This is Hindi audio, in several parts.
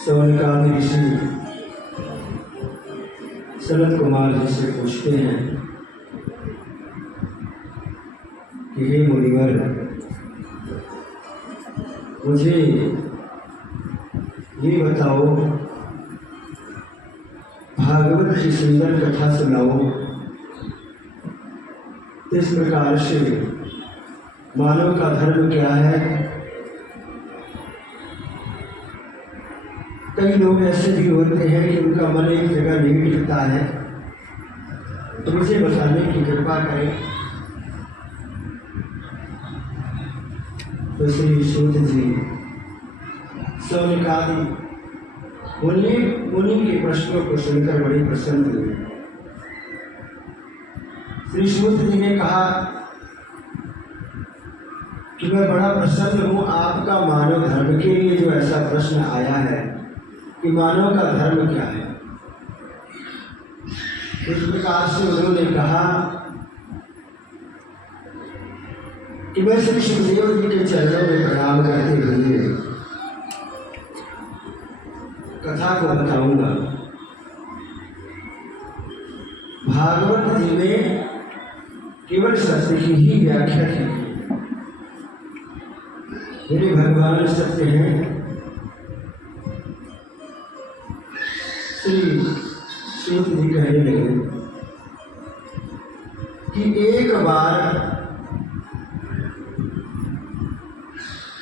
सौनकादि ऋषि सनत कुमार जी से पूछते हैं कि हे मुनिवर, मुझे ये बताओ, भागवत की सुंदर कथा सुनाओ, इस प्रकार से मानव का धर्म क्या है। कई लोग ऐसे भी होते हैं कि उनका मन एक जगह नहीं टिकता है, तो मुझे बताने की कृपा करें। तो श्री सूत जी सौनकादि मुनि के प्रश्नों को सुनकर बड़ी प्रसन्न हुए। श्री सूत जी ने कहा कि मैं बड़ा प्रसन्न हूँ आपका मानव धर्म के लिए जो ऐसा प्रश्न आया है कि मानव का धर्म क्या है। इस प्रकार से उन्होंने कहा कि मैं श्री सुखदेव जी के चरणों में प्रणाम करते हुए कथा को बताऊंगा। भागवत जी में केवल सत्य की ही व्याख्या थी। मेरे भगवान सत्य हैं। श्री सूत जी कहने लगे कि एक बार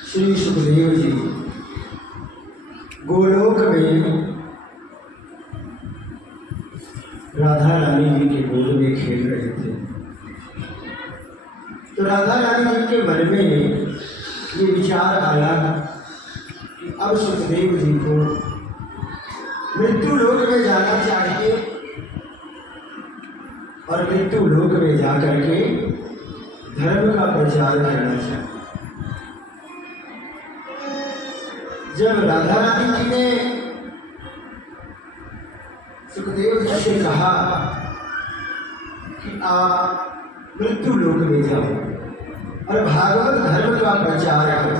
श्री सुखदेव जी गोलोक में राधा रानी जी के गोद में खेल रहे थे। तो राधा रानी जी के मन में ये विचार आया कि अब सुखदेव जी को मृत्यु लोक में जाना चाहिए और मृत्यु लोक में जाकर के धर्म का प्रचार करना चाहिए। जब राधा रानी जी ने सुखदेव जी से कहा कि आप मृत्यु लोक में जाओ और भागवत धर्म का प्रचार करो,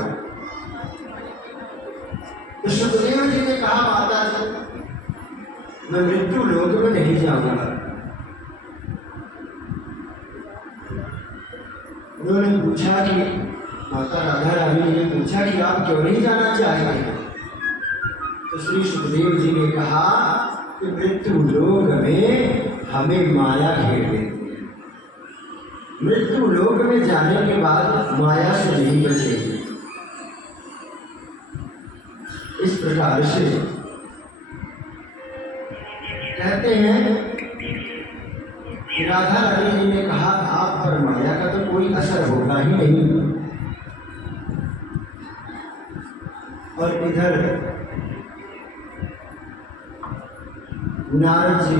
तो सुखदेव जी ने कहा माता जी मैं मृत्यु लोक में नहीं जाऊंगा। उन्होंने पूछा कि माता राधा रानी ने पूछा कि आप क्यों नहीं जाना चाहते? तो श्री सुखदेव जी ने कहा कि मृत्यु लोक में हमें माया घेर लेती है। मृत्यु लोक में जाने के बाद माया से नहीं बचेंगे। इस प्रकार से कहते हैं कि राधा रानी जी ने कहा आप पर माया का तो कोई असर होगा ही नहीं। और इधर नारद जी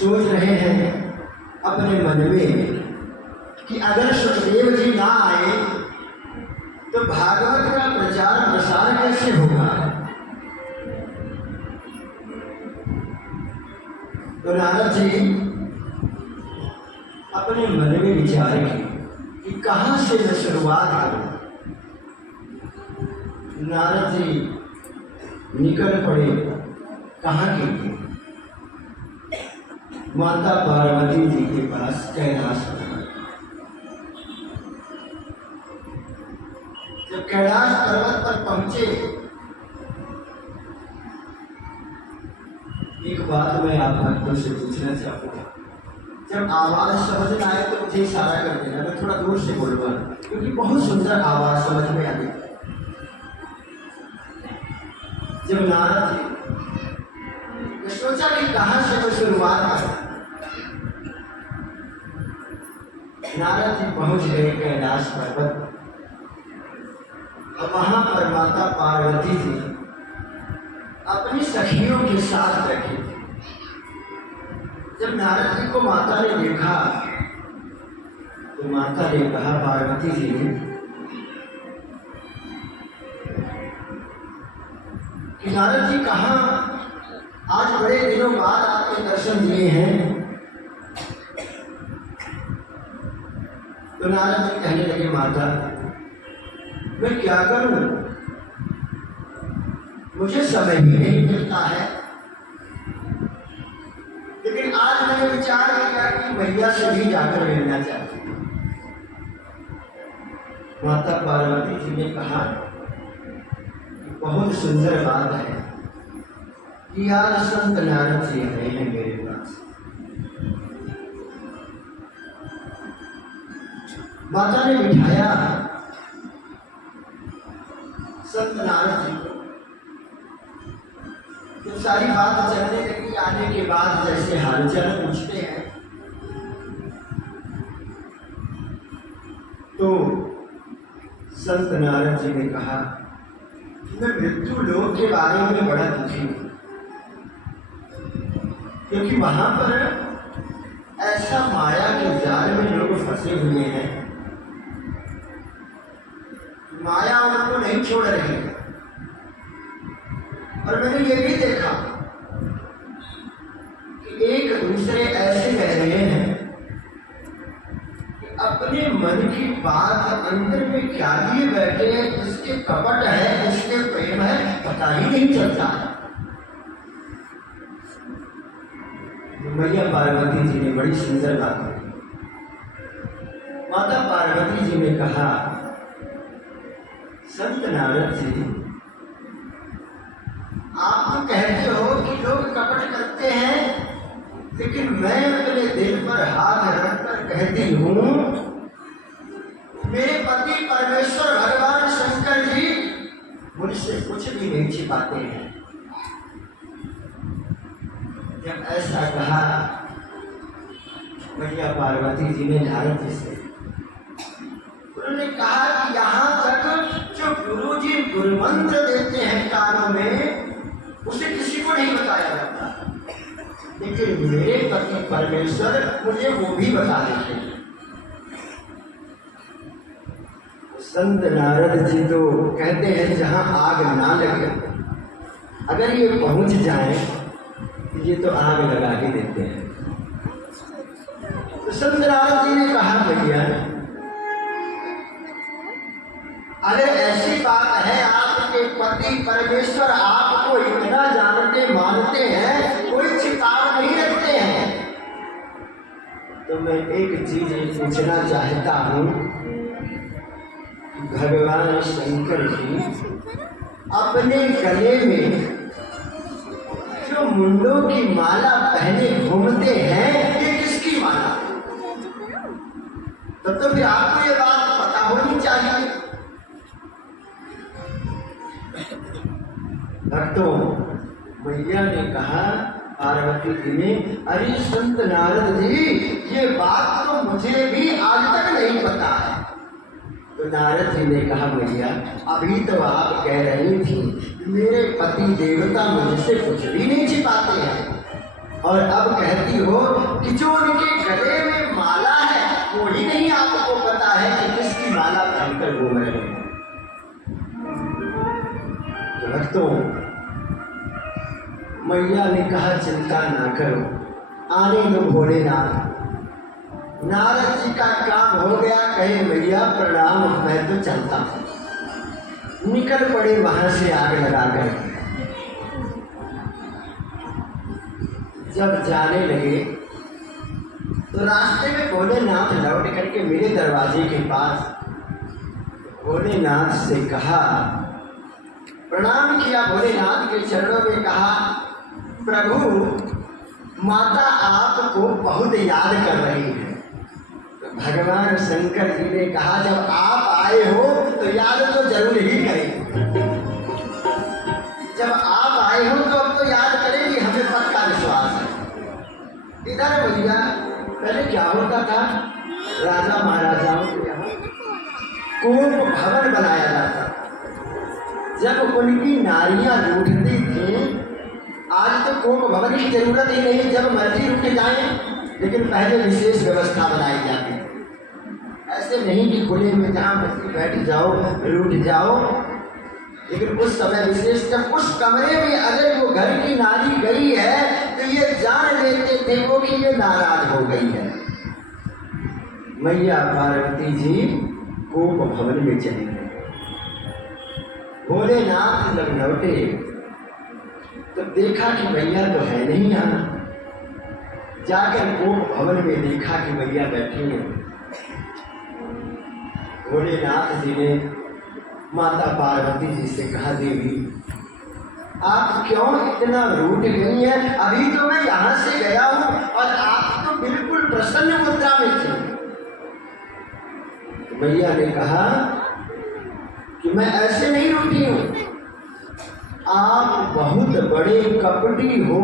सोच रहे हैं अपने मन में कि अगर सुखदेव जी ना आए तो भागवत का प्रचार प्रसार कैसे होगा। तो नारद जी अपने मन में विचार किए कि कहाँ से मैं शुरुआत करूं। नारद जी निकल पड़े कहाँ के लिए? माता पार्वती जी के पास कैलाश पर्वत। जब कैलाश पर्वत पर पहुंचे, एक बात मैं आप भक्तों से पूछना चाहूँगा। जब आवाज समझ में आए तो मुझे इशारा कर देना, मैं थोड़ा दूर से बोलूँगा क्योंकि बहुत सुंदर आवाज समझ में आ गई। जब नारद जी सोचा कि कहाँ से मैं शुरुआत करूं, नारद जी पहुंच गए कैलाश पर्वत और वहां पर माता पार्वती जी अपनी सखियों के साथ बैठी थी। जब नारद जी को माता ने देखा तो माता ने कहा पार्वती जी कि नारद जी कहाँ, आज बड़े दिनों बाद आपके दर्शन दिए हैं। तो नारद जी कहने लगे माता मैं क्या करूं, मुझे समय भी नहीं मिलता है, लेकिन आज मैंने विचार किया कि मैया से भी जाकर मिलना चाहती हूँ। माता पार्वती जी ने कहा बहुत सुंदर बात है कि आज संत नारद जी आए हैं मेरे पास। माता ने बिठाया संत नारद जी को। तो सारी बात चलने लगी। आने के बाद जैसे हालचाल पूछते हैं तो संत नारद जी ने कहा मैं मृत्यु लोक के बारे में बड़ा दुखी हूं, क्योंकि वहां पर ऐसा माया के जाल में लोग फंसे हुए हैं, माया उनको नहीं छोड़ रही है। और मैंने ये भी देखा रहे हैं कि अपने मन की बात अंदर में क्या लिए बैठे हैं, किसके कपट है, किसके प्रेम है, पता ही नहीं चलता। मैया पार्वती जी ने बड़ी सुंदर बात कही। माता पार्वती जी ने कहा, संत नारद जी, आप तो कहते हो कि लोग कपट करते हैं, लेकिन मैं अपने दिल पर हाथ रखकर कहती हूँ, मेरे पति परमेश्वर भगवान शंकर जी मुझसे कुछ भी नहीं छिपाते हैं। जब ऐसा कहा, मैया पार्वती जी ने नारद जी से उन्होंने कहा कि यहाँ तक जो गुरु जी गुरु मंत्र देते हैं कानों में, उसे किसी को नहीं बताया जाता, लेकिन मेरे पति परमेश्वर मुझे वो भी बता देते हैं। संत नारद जी तो कहते हैं जहाँ आग ना लगे, अगर ये पहुंच जाए ये तो आग लगा के देते हैं। तो संत नारद जी ने कहा, भैया अगर ऐसी बात है, आपके पति परमेश्वर आपको इतना जानते मानते हैं, कोई छिपाव नहीं रखते हैं, तो मैं एक चीज पूछना चाहता हूँ, भगवान शंकर जी अपने गले में जो मुंडों की माला पहने घूमते हैं, ये किसकी माला? तब तो फिर आपको ये बात पता होनी चाहिए। भक्तों, मैया ने कहा पार्वती जी ने, अरे संत नारद जी, ये बात तो मुझे भी आज तक नहीं पता है। तो नारद जी ने कहा, भैया अभी तो आप कह रही थी मेरे पति देवता मुझसे कुछ भी नहीं छिपाते हैं, और अब कहती हो कि जो उनके गले में माला है वो ही नहीं आपको पता है कि किसकी माला पहनकर घूम रहे हैं। तो भक्तों, मैया ने कहा, चिंता ना करो, आने दो भोलेनाथ। नारद जी का काम हो गया, कहे मैया प्रणाम, मैं तो चलता हूँ। निकल पड़े वहां से आग लगा गए। जब जाने लगे तो रास्ते में भोलेनाथ लौट करके मेरे दरवाजे के पास भोलेनाथ से कहा, प्रणाम किया भोलेनाथ के चरणों में, कहा, प्रभु माता आपको बहुत याद कर रही है। भगवान शंकर जी ने कहा, जब आप आए हो तो याद तो जरूर ही करेंगे। जब आप आए हो तो अब तो याद करेंगे, हमें पक्का विश्वास है। इधर भैया पहले क्या होता था, राजा महाराजाओं के यहाँ कोप भवन बनाया जाता। जब उनकी नारियां रूठती थी, आज तो कोप भवन की जरूरत ही नहीं, जब मर्जी रूठ जाए, लेकिन पहले विशेष व्यवस्था बनाई जाती। ऐसे नहीं कि खुले में जहाँ बच्ची बैठ जाओ रूठ जाओ, लेकिन उस समय विशेष जब उस कमरे में अगर वो घर की नारी गई है तो ये जान लेते थे वो कि ये नाराज हो गई है। मैया पार्वती जी कोप भवन में चली गई। भोलेनाथ जब लौटे तो देखा कि मैया तो है नहीं यहाँ। जाकर कोप भवन में देखा कि मैया बैठी है। भोलेनाथ जी ने माता पार्वती जी से कहा, देवी आप क्यों इतना रूठ गई हैं? अभी तो मैं यहाँ से गया हूँ और आप तो बिल्कुल प्रसन्न मुद्रा में थी। मैया ने कहा कि मैं ऐसे नहीं रूठी हूँ, आप बहुत बड़े कपटी हो।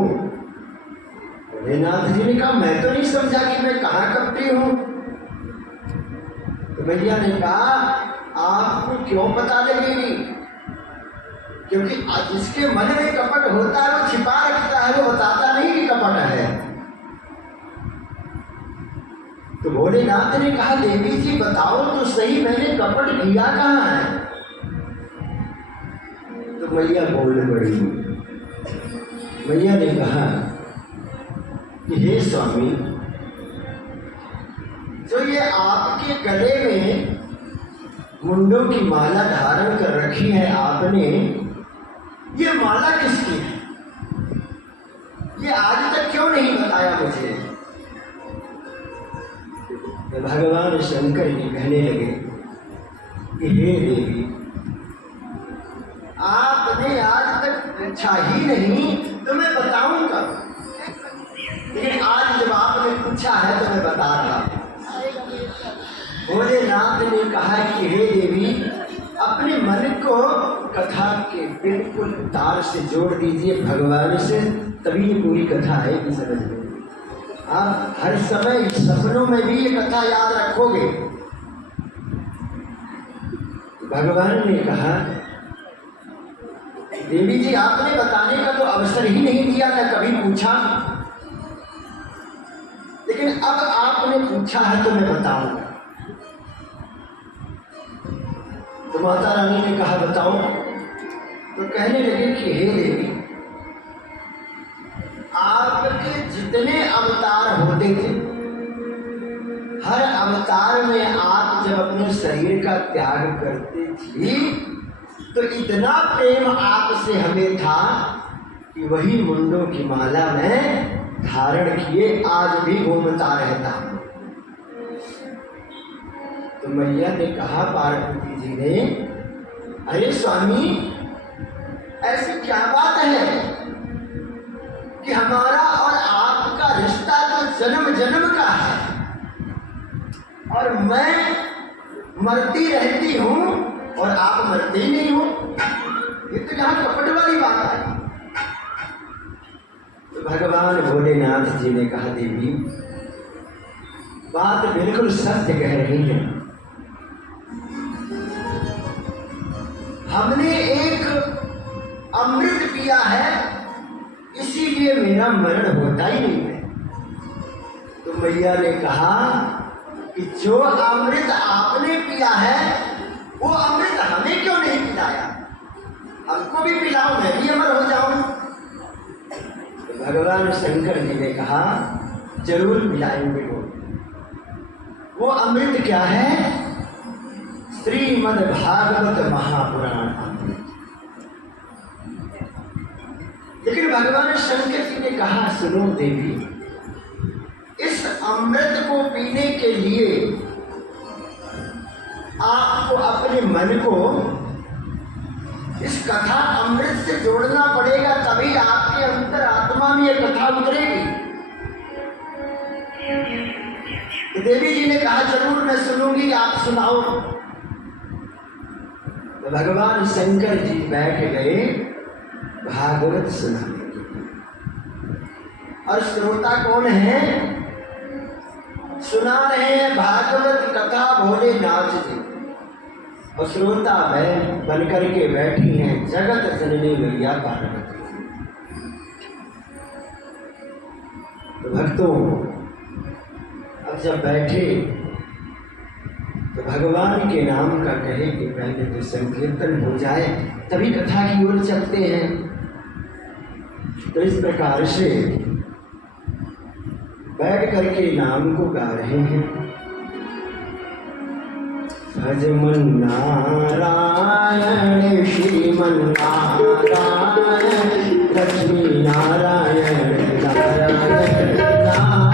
भोलेनाथ जी ने कहा, मैं तो नहीं समझा कि मैं कहाँ कपटी हूँ। तो भैया ने कहा, आपको क्यों पता लगेगी, क्योंकि जिसके मन में कपट होता है वो छिपा रखता है, वो बताता नहीं कि कपट है। तो भोलेनाथ ने कहा, देवी जी बताओ तो सही, मैंने कपट किया कहाँ है? तो मैया बोल पड़ी। मैया ने कहा कि हे स्वामी, जो ये आपके गले में मुंडों की माला धारण कर रखी है आपने, ये माला किसकी है? ये आज तक क्यों नहीं बताया मुझे? तो भगवान शंकर जी कहने लगे कि हे देवी, आपने आज तक पूछा ही नहीं तो मैं बताऊंगा, लेकिन आज जब आपने पूछा है तो मैं बता रहा हूं। भोलेनाथ ने कहा कि हे देवी, अपने मन को कथा के बिल्कुल तार से जोड़ दीजिए भगवान से, तभी ये पूरी कथा आएगी समझ में। आप हर समय सपनों में भी ये कथा याद रखोगे। भगवान ने कहा देवी जी, आपने बताने का तो अवसर ही नहीं दिया, न कभी पूछा, लेकिन अब आपने पूछा है तो मैं बताऊंगा। तो माता रानी ने कहा बताओ। तो कहने लगे कि हे देवी, आपके जितने अवतार होते थे, हर अवतार में आप जब अपने शरीर का त्याग करते थी तो इतना प्रेम आपसे हमें था कि वही मुंडों की माला में धारण किए आज भी घूमता रहता। तो मैया ने कहा पार्वती जी ने, अरे स्वामी, ऐसी क्या बात है कि हमारा और आपका रिश्ता तो जन्म जन्म का है और मैं मरती रहती हूँ और आप मरते ही नहीं हो? ये तो यहाँ कपट वाली बात है। तो भगवान भोलेनाथ जी ने कहा देवी, बात बिल्कुल सत्य कह रही है। हमने एक अमृत पिया है, इसीलिए मेरा मरण होता ही नहीं है। तो मैया ने कहा कि जो अमृत आपने पिया है वो अमृत हमें क्यों नहीं पिलाया? हमको भी पिलाओ, मैं भी अमर हो जाऊं। तो भगवान शंकर जी ने कहा जरूर पिलाएंगे। वो अमृत क्या है? श्रीमद् भागवत महापुराण अमृत। लेकिन भगवान शंकर जी ने कहा सुनो देवी, इस अमृत को पीने के लिए आपको अपने मन को इस कथा अमृत से जोड़ना पड़ेगा, तभी आपके अंतर आत्मा में यह कथा उतरेगी। तो देवी जी ने कहा जरूर मैं सुनूंगी, आप सुनाओ। तो भगवान शंकर जी बैठ गए भागवत सुनाने। और श्रोता कौन है? सुना रहे हैं भागवत कथा भोलेनाथ जी, और श्रोता में बनकर के बैठी हैं जगत जननी मैया पार्वती। तो भक्तों, अब जब बैठे तो भगवान के नाम का कहे कि पहले तो संकीर्तन हो जाए, तभी कथा की ओर चलते हैं। तो इस प्रकार से बैठ करके नाम को गा रहे हैं। भजमन नारायण श्रीमन नारायण लक्ष्मी नारायण नारायण नारायण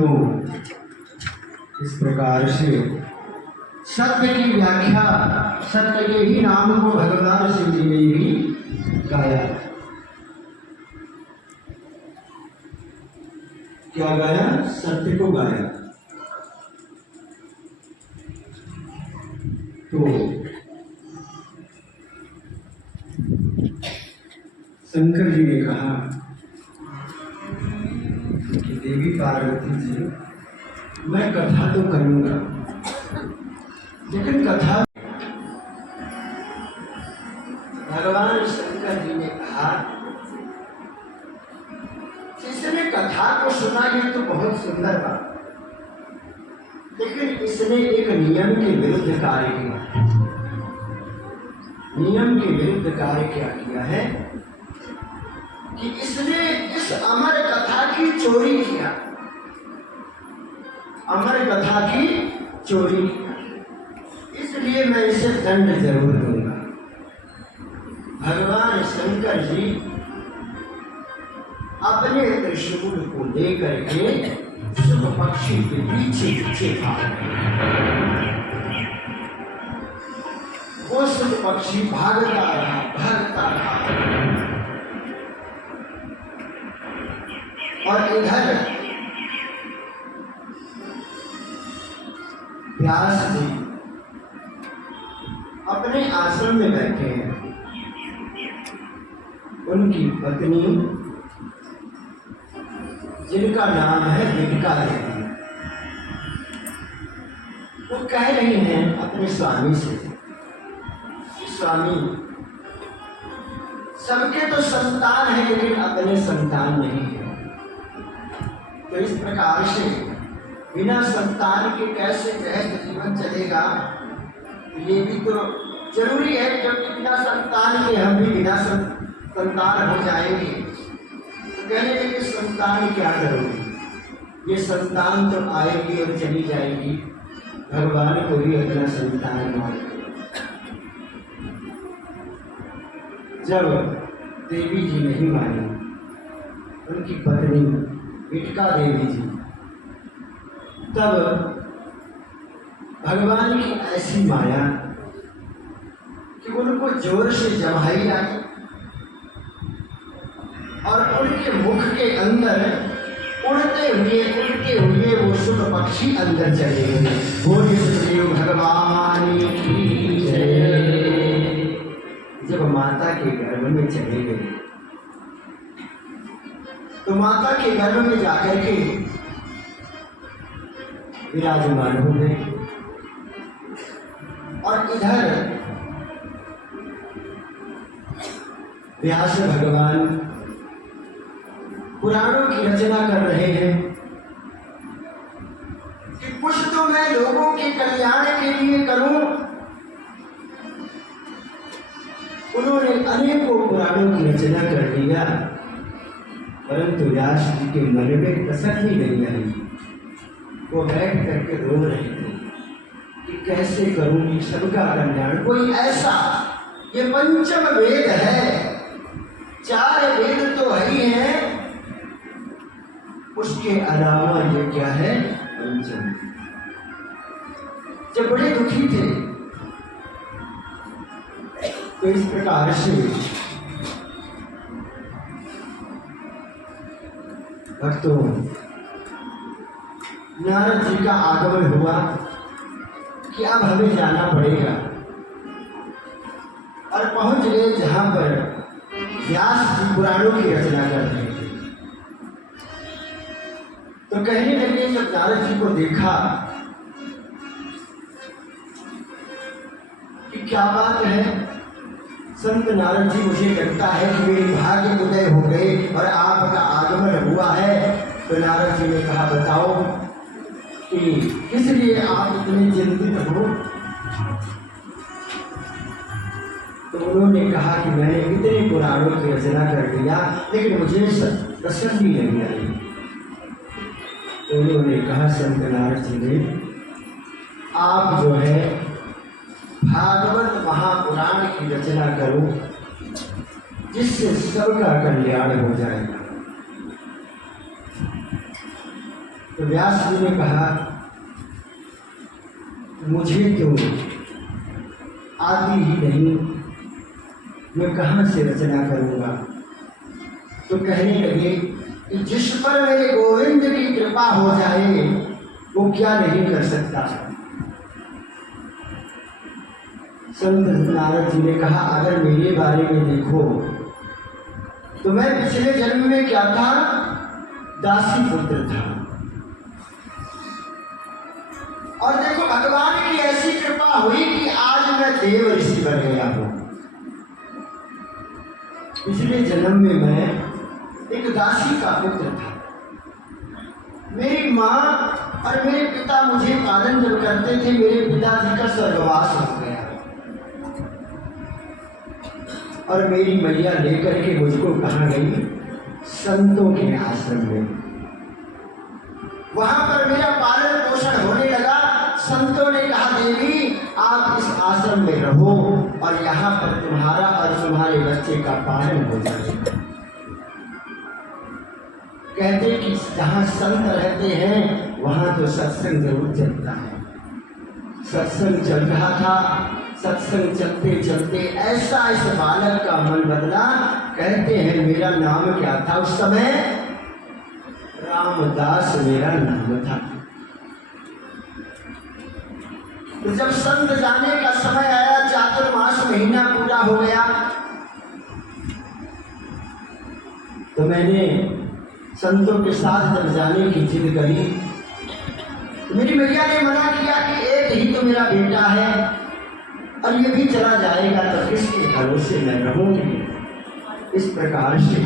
भक्तों, इस प्रकार से सत्य की व्याख्या, सत्य के ही नाम को भगवान शिव जी ने भी गाया। क्या गाया? सत्य को गाया। तो शंकर जी ने कहा कि देवी पार्वती जी, मैं कथा तो करूंगा, लेकिन कथा, भगवान शंकर जी ने कहा, इसने कथा को सुना, ये तो बहुत सुंदर बात, लेकिन इसने एक नियम के विरुद्ध कार्य किया। नियम के विरुद्ध कार्य क्या किया है कि इसने इस अमर कथा की चोरी किया। अमर कथा की चोरी किया, इसलिए मैं इसे दंड जरूर दूंगा। भगवान शंकर जी अपने त्रिशूल को लेकर के शुभ पक्षी के पीछे पीछे भाग गए। वो शुभ पक्षी भागता रहा, भागता रहा, और इधर व्यास जी अपने आश्रम में बैठे हैं। उनकी पत्नी, जिनका नाम है देविका देवी, वो कह रही हैं अपने स्वामी से, स्वामी, सबके तो संतान है लेकिन अपने संतान नहीं है, तो इस प्रकार से बिना संतान के कैसे गृहस्थ जीवन चलेगा? ये भी तो जरूरी है, क्योंकि बिना संतान के हम भी बिना संतान हो जाएंगे। तो कहने लगे कि संतान क्या करोगे? ये संतान तो आएगी और चली जाएगी, भगवान को ही अपना संतान मान। जब देवी जी नहीं मानी, उनकी पत्नी इटका देवी जी, तब भगवान की ऐसी माया कि उनको जोर से जमाई आई और उनके मुख के अंदर उड़ते हुए वो शुभ पक्षी अंदर चले गए। बोले सदैव भगवान की जय। जब माता के गर्भ में चले गए तो माता के गर्भ में जाकर के विराजमान हो गए, और इधर व्यास भगवान पुराणों की रचना कर रहे हैं कि कुछ तो मैं लोगों के कल्याण के लिए करूं। उन्होंने अनेकों पुराणों की रचना कर दिया, परंतु व्यास जी के मन में कसक ही नहीं आई। वो बैठ करके रो रहे थे कि कैसे करूंगी सबका कल्याण। कोई ऐसा, ये पंचम वेद है, 4 वेद तो ही हैं, उसके अलावा ये क्या है? पंचम। जब बड़े दुखी थे तो इस प्रकार से भक्तों, नारद जी का आगमन हुआ कि अब हमें जाना पड़ेगा, और पहुंच गए जहां पर व्यास जी पुराणों की रचना कर रहे थे। तो कहने लगे, जब नारद जी को देखा कि क्या बात है संत नारद जी, मुझे लगता है कि मेरे भाग्य उदय हो गए और आपका आगमन हुआ है। तो नारद जी ने कहा, बताओ कि किस लिए आप इतने चिंतित हो? तो उन्होंने कहा कि मैंने इतने पुराणों की रचना कर दिया, लेकिन मुझे तसल्ली नहीं आई। तो उन्होंने कहा, संत नारद जी ने, आप जो है भागवत महापुराण की रचना करो, जिससे सबका कल्याण हो जाएगा। तो व्यास जी ने कहा मुझे तो आती ही नहीं, मैं कहाँ से रचना करूँगा। तो कहने लगे कि जिस पर मेरे गोविंद की कृपा हो जाए वो क्या नहीं कर सकता। संत नारद जी ने कहा अगर मेरे बारे में देखो तो मैं पिछले जन्म में क्या था, दासी पुत्र था, और देखो भगवान की ऐसी कृपा हुई कि आज मैं देव ऋषि बन गया हूं। पिछले जन्म में मैं एक दासी का पुत्र था। मेरी माँ और मेरे पिता मुझे पालन जब करते थे, मेरे पिताजी का स्वर्गवास हो गया और मेरी मैया लेकर के मुझको कहाँ गई, संतों के आश्रम में। वहां पर मेरा पालन पोषण होने लगा। संतों ने कहा देवी आप इस आश्रम में रहो और यहाँ पर तुम्हारा और तुम्हारे बच्चे का पालन हो जाएगा। कहते कि जहाँ संत रहते हैं वहाँ तो सत्संग जरूर चलता है। सत्संग चल रहा था। सत्संग चलते चलते ऐसा इस बालक का मन बदला। कहते हैं मेरा नाम क्या था उस समय, रामदास मेरा नाम था। तो जब संत जाने का समय आया, चातुर्मास महीना पूरा हो गया, तो मैंने संतों के साथ जब जाने की जिद करी तो मेरी मैया ने मना किया कि एक ही तो मेरा बेटा है और ये भी चला जाएगा तो किसके भरोसे मैं रहूंगी। इस प्रकार से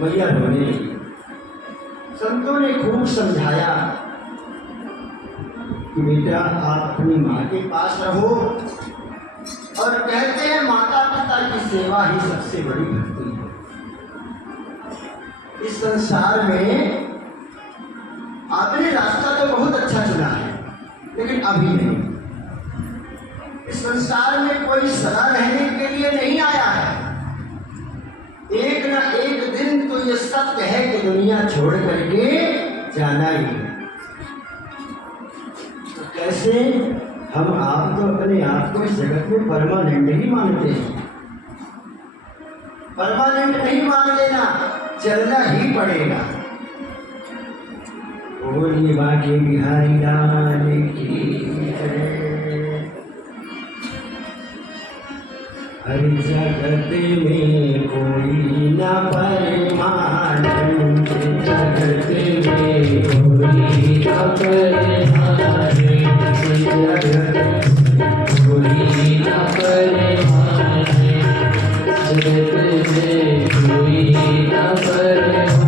मैया रोने लगी। संतों ने खूब समझाया कि बेटा आप अपनी माँ के पास रहो, और कहते हैं माता पिता की सेवा ही सबसे बड़ी भक्ति है। इस संसार में आपने रास्ता तो बहुत अच्छा चुना है, लेकिन अभी नहीं। इस संसार में कोई सदा रहने के लिए नहीं आया है। एक न एक दिन तो ये सत्य है कि दुनिया छोड़ करके जाना ही है। तो कैसे हम आप तो अपने आप को इस जगत में परमानेंट ही मानते हैं। परमानेंट नहीं मान लेना, चलना ही पड़ेगा। बोलिए बाकी बिहारी लाल की जय। हर जगत में कोई न परमानंद, जगत में कोई न परमानंद, जगत कोई न परमानंद, जगत में कोई न परमानंद।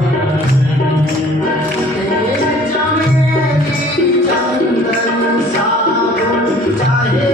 चंदन साबुन चाहे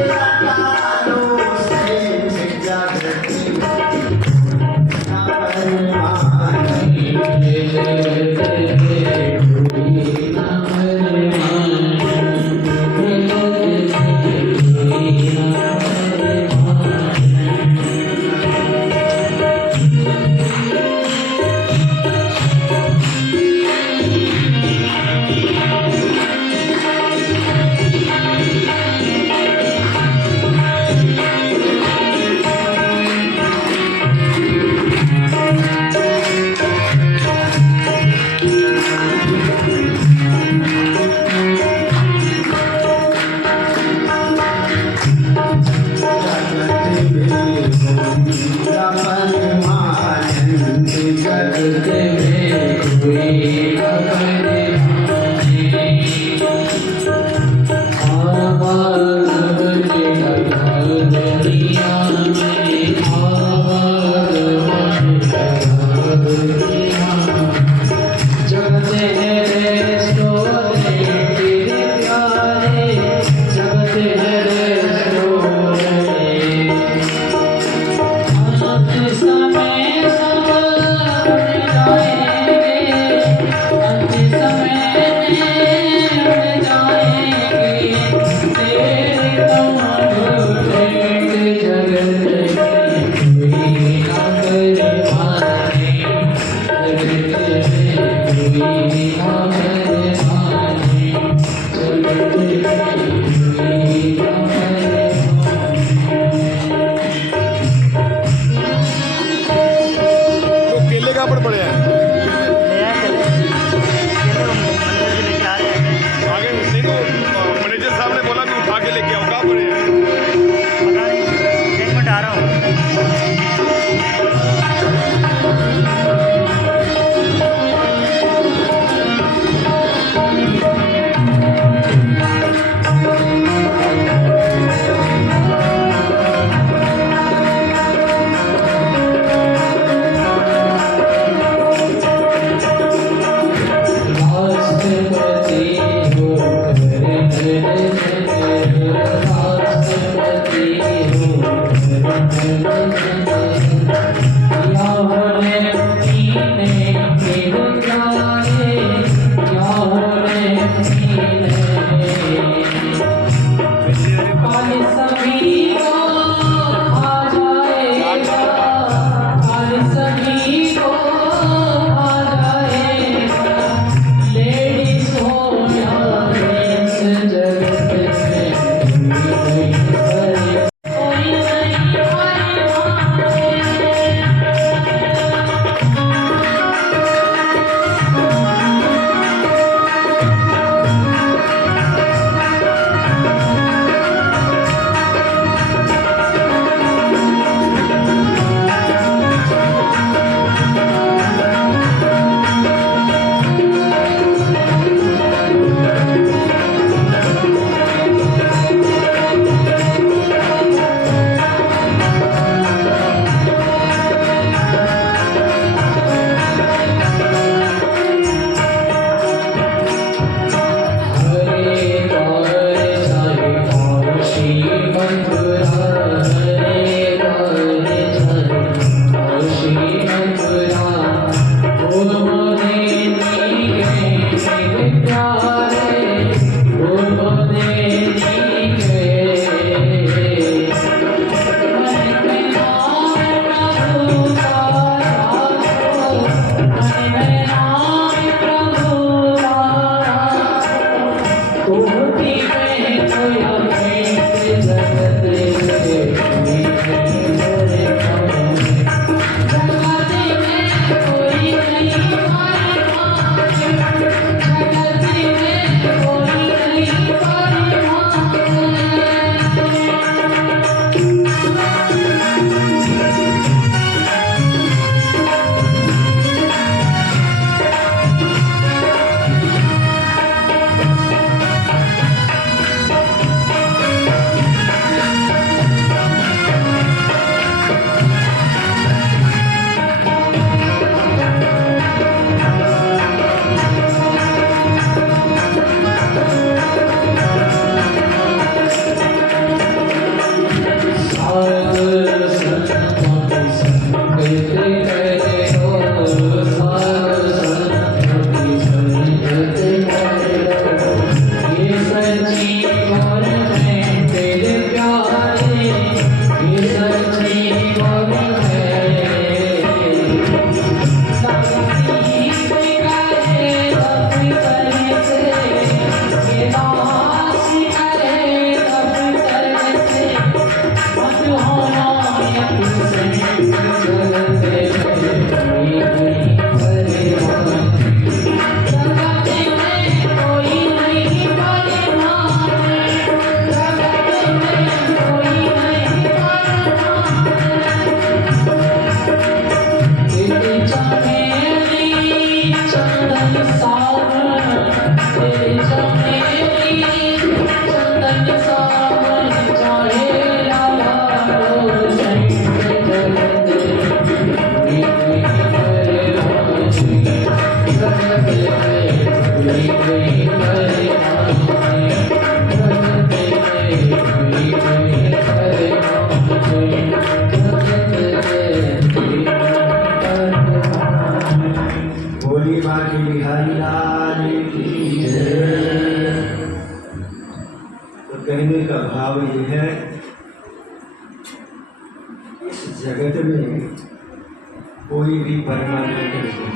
कोई भी परमानेंट नहीं।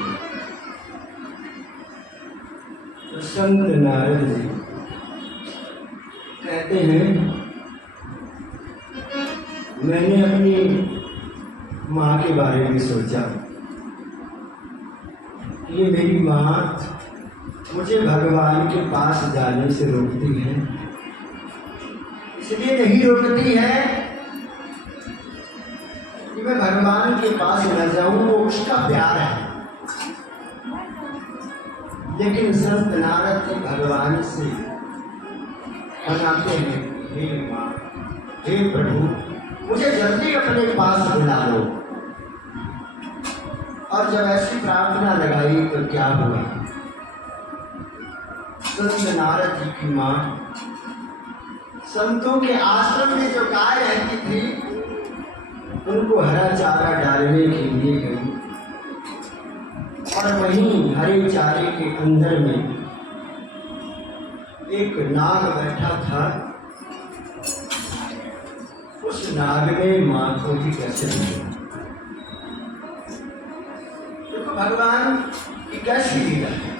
तो संत नारद जी कहते हैं, मैंने अपनी माँ के बारे में सोचा, ये मेरी माँ मुझे भगवान के पास जाने से रोकती है। इसलिए नहीं रोकती है कि मैं भगवान के पास न जाऊं, वो उसका प्यार है। लेकिन संत नारद जी भगवान से मनाते हैं, हे माँ, हे प्रभु, मुझे जल्दी अपने पास बुला लो। और जब ऐसी प्रार्थना लगाई तो क्या हुआ? संत नारद जी की माँ संतों के आश्रम में जो गाय रहती थी, उनको हरा चारा डालने के लिए गई, और वहीं हरे चारे के अंदर में एक नाग बैठा था। उस नाग ने माँ को भी कैसे दिया। देखो भगवान की कैसी लीला है।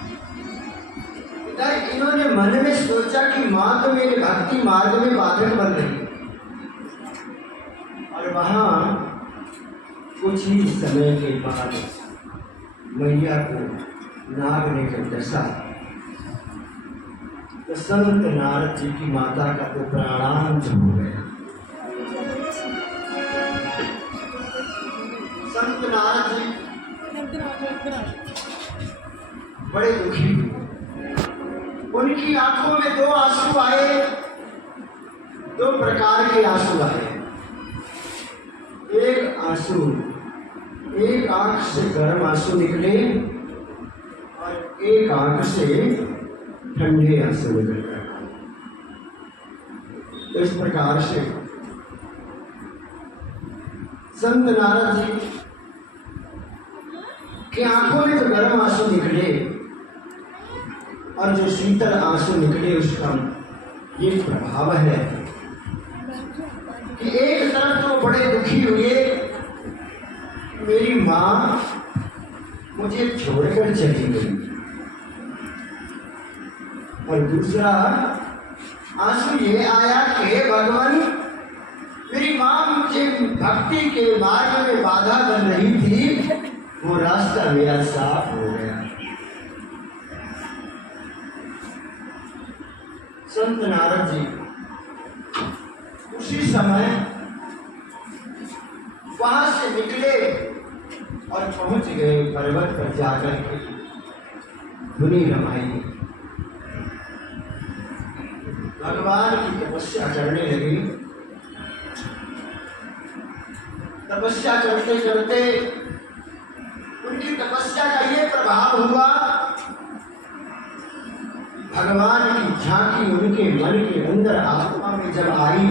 इन्होंने मन में सोचा कि माँ तो मेरे भक्ति मार्ग में बाधक बन रही, और वहां कुछ ही समय के बाद मैया को नाग ने जब डसा, तो संत नारद जी की माता का तो प्राणांत हो गया। संत नारद जी बड़े दुखी हुए। उनकी आंखों में दो आंसू आए, दो प्रकार के आंसू आए। एक आंसू, एक आंख से गर्म आंसू निकले और एक आंख से ठंडे आंसू निकले। तो इस प्रकार से संत नारद जी की आंखों में जो गर्म आंसू निकले और जो शीतल आंसू निकले, उसका ये प्रभाव है कि एक तरफ तो बड़े दुखी हुए, मेरी माँ मुझे छोड़कर चली गई, और दूसरा आंसू ये आया कि हे भगवान, मेरी माँ मुझे भक्ति के मार्ग में बाधा कर रही थी, वो रास्ता मेरा साफ हो गया। संत नारद जी उसी समय वहां से निकले और पहुंच गए पर्वत पर जाकर के धुनी रमाई। भगवान की तपस्या करने लगी। तपस्या करते करते उनकी तपस्या का ये प्रभाव हुआ, भगवान की झांकी उनके मन के अंदर आत्मा में जब आई,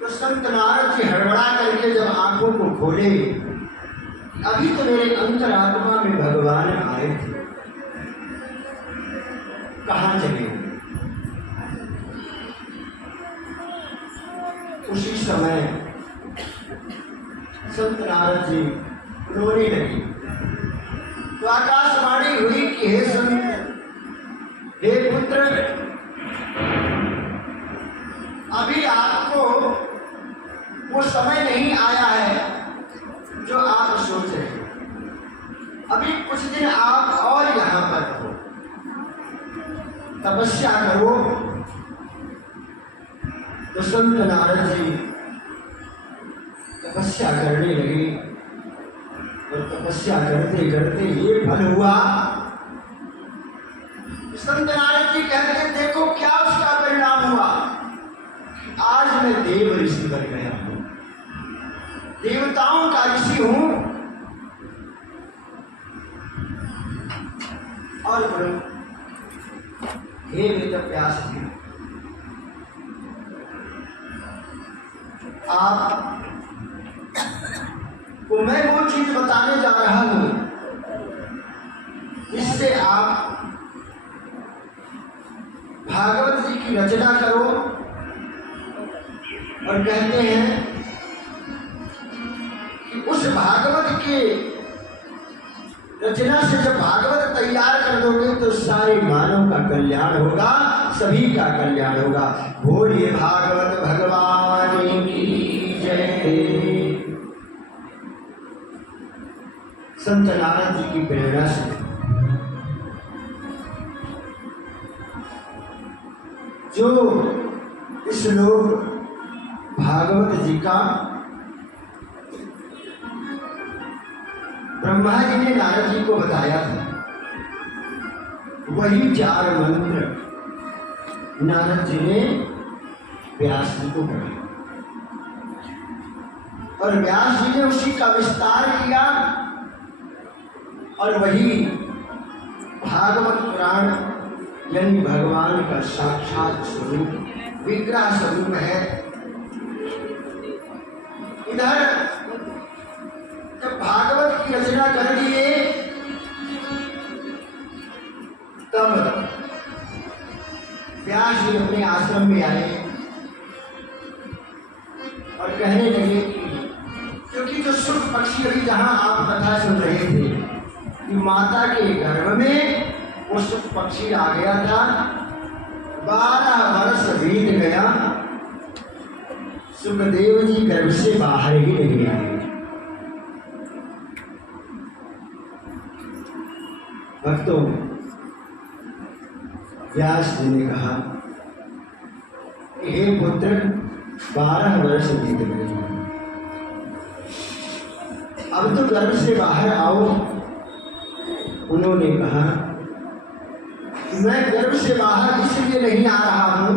तो संत नारद जी हड़बड़ा करके जब आंखों को खोले, अभी तो मेरे अंतर आत्मा में भगवान आए थे, कहाँ चले? उसी समय संत नारद जी रोने लगे। तो आकाशवाणी हुई कि हे संत, हे पुत्र, अभी आपको वो समय नहीं आया है जो आप सोच रहे हैं। अभी कुछ दिन आप और यहाँ पर हो, तपस्या करो। तो संत नारद जी तपस्या करने लगे, और तपस्या करते करते ये फल हुआ। संत नारद जी कहते हैं, देखो क्या उसका परिणाम हुआ। आज मैं देव ऋषि बन गया हूं, देवताओं का ऋषि हूं, और बोलो हे वेद व्यास जी, आप तो मैं वो चीज बताने जा रहा हूं जिससे आप भागवत जी की रचना करो। और कहते हैं के रचना से जब भागवत तैयार कर दोगे तो सारे मानव का कल्याण होगा, सभी का कल्याण होगा। बोलिए भागवत भगवान की जय। संत नारद जी की प्रेरणा से जो इस लोक भागवत जी का ब्रह्मा जी ने नारद जी को बताया था, वही 4 मंत्र नारद जी ने व्यास जी को पढ़ा और व्यास जी ने उसी का विस्तार किया और वही भागवत पुराण यानी भगवान का साक्षात स्वरूप विग्रह स्वरूप है। इधर जब भागवत की रचना कर दिए तब व्यास जी अपने आश्रम में आए और कहने लगे क्योंकि जो शुभ पक्षी अभी जहां आप कथा सुन रहे थे कि माता के गर्भ में वो शुभ पक्षी आ गया था, 12 वर्ष बीत गया, सुखदेव जी गर्भ से बाहर ही नहीं आए। भक्तों, व्यास जी ने कहा हे पुत्र 12 वर्ष बीत गए, अब तो गर्भ से बाहर आओ। उन्होंने कहा मैं गर्भ से बाहर इसलिए नहीं आ रहा हूं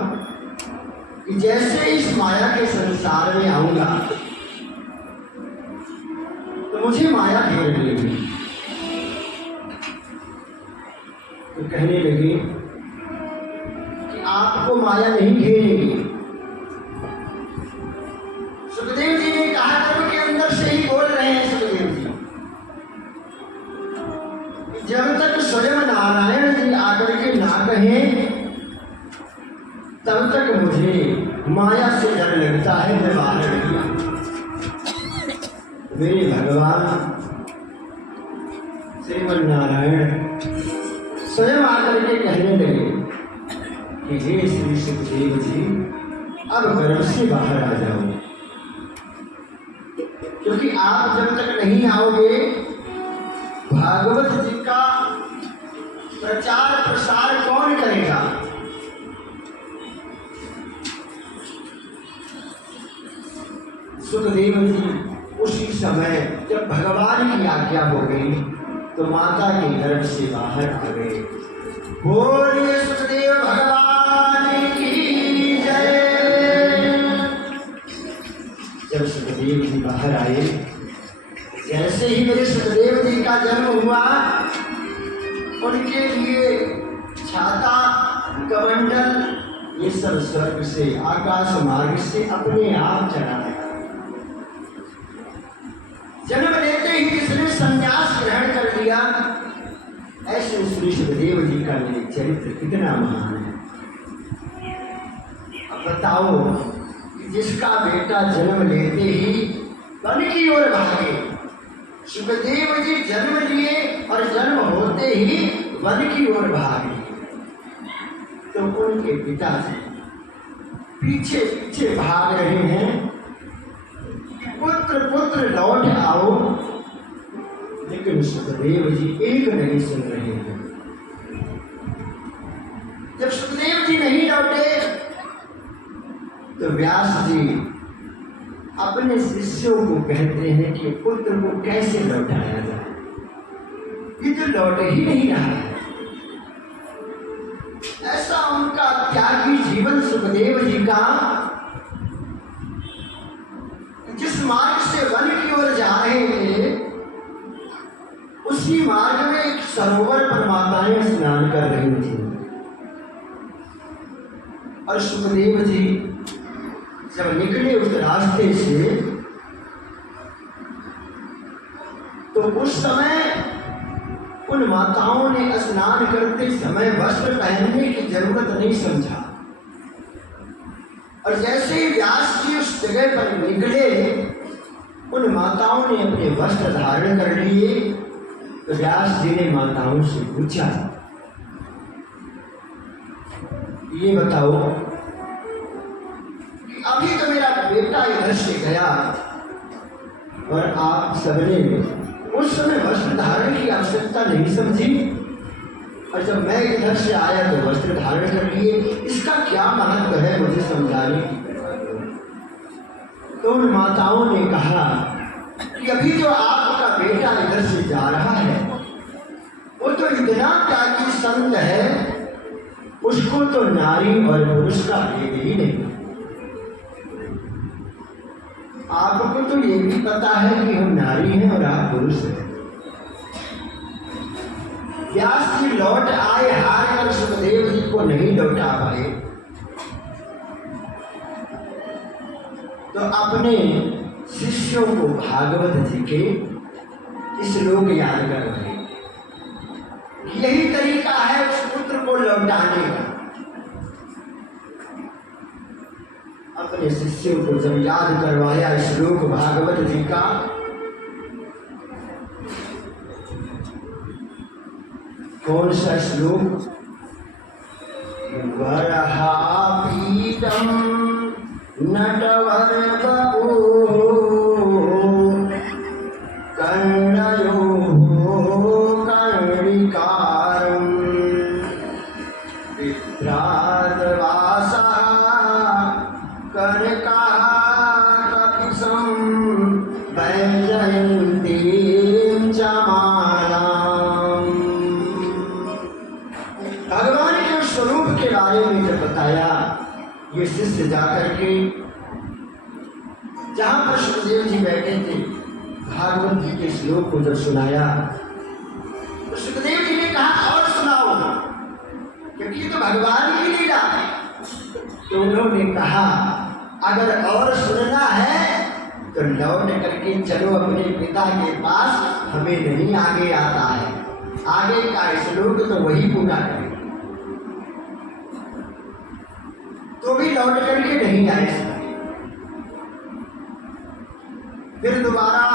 कि जैसे इस माया के संसार में आऊंगा तो मुझे माया घेर लेगी। तो कहने लगे कि आपको माया नहीं घेरेगी। सुखदेव जी ने कहा गर्भ के अंदर से ही बोल रहे हैं सुखदेव जी, जब तक स्वयं नारायण जी आकर के ना कहें तब तक मुझे माया से डर लगता है, मैं बाहर नहीं आता। मेरे भगवान श्रीमन नारायण स्वयं आकर के कहने लगे कि हे श्री सुखदेव जी अब गर्भ से बाहर आ जाओ, क्योंकि आप जब तक नहीं आओगे भागवत जी का प्रचार प्रसार कौन करेगा। सुखदेव जी उसी समय जब भगवान की आज्ञा हो गई तो माता के गर्भ से बाहर आ गए। बोलिए सुखदेव भगवान की जय। जब सुखदेव जी बाहर आए, जैसे ही मेरे सुखदेव जी का जन्म हुआ उनके लिए छाता कमंडल ये सब स्वर्ग से आकाश मार्ग से अपने आप चला गया। जन्म लेते ही जिसने संन्यास ग्रहण कर लिया, ऐसे श्री सुखदेव जी का ये चरित्र कितना महान है। अब बताओ कि जिसका बेटा जन्म लेते ही वन की ओर भागे, सुखदेव जी जन्म लिए और जन्म होते ही वन की ओर भागे, तो उनके पिता पीछे पीछे भाग रहे हैं, पुत्र पुत्र लौट आओ, लेकिन सुखदेव जी एक नहीं सुन रहे हैं। जब सुखदेव जी नहीं लौटे तो व्यास जी अपने शिष्यों को कहते हैं कि पुत्र को कैसे लौटाया जाए, ये तो लौट ही नहीं रहा है। ऐसा उनका त्यागी जीवन सुखदेव जी का, जिस मार्ग से वन की ओर जा रहे थे उसी मार्ग में एक सरोवर पर माताएं स्नान कर रही थी और सुखदेव जी जब निकले उस रास्ते से तो उस समय उन माताओं ने स्नान करते समय वस्त्र पहनने की जरूरत नहीं समझा, और जैसे ही व्यास जी उस जगह पर निकले उन माताओं ने अपने वस्त्र धारण कर लिए। तो व्यास जी ने माताओं से पूछा, ये बताओ कि अभी तो मेरा बेटा इधर से गया और आप सबने उस समय वस्त्र धारण की आवश्यकता नहीं समझी, और जब मैं इधर से आया तो वस्त्र धारण कर लिए। इसका क्या महत्व है, मुझे समझाने की कृपा करो। तो उन माताओं ने कहा कि अभी जो आपका बेटा इधर से जा रहा है वो तो इतना त्यागी संत है, उसको तो नारी और पुरुष का भेद ही नहीं। आपको तो ये भी पता है कि हम नारी हैं और आप पुरुष हैं। व्यास जी लौट आए, हार कर सुखदेव जी को नहीं लौटा पाए, तो अपने शिष्यों को भागवत जी के श्लोक याद कर रहे। यही तरीका है उस पुत्र को लौटाने का। अपने शिष्यों को जब याद करवाया श्लोक भागवत जी का, कौन सा श्लोक? वरहापीडम नटवर बभूव कर्णयो कर्णिकारं विभ्रातवासा कनकाकपिशं वैजयन्तीं च मालाम्। भगवान के स्वरूप के बारे में जब बताया, ये शिष्य जाकर के जहां पर सुखदेव जी बैठे थे, भागवत जी के श्लोक को जब सुनाया तो सुखदेव जी ने कहा और सुनाओ, क्योंकि ये तो भगवान की लीला है। तो उन्होंने कहा अगर और सुनना है तो लौट करके चलो अपने पिता के पास, हमें नहीं आगे आता है, आगे का श्लोक तो वही पूरा करें। तो भी लौट करके नहीं आए। फिर दोबारा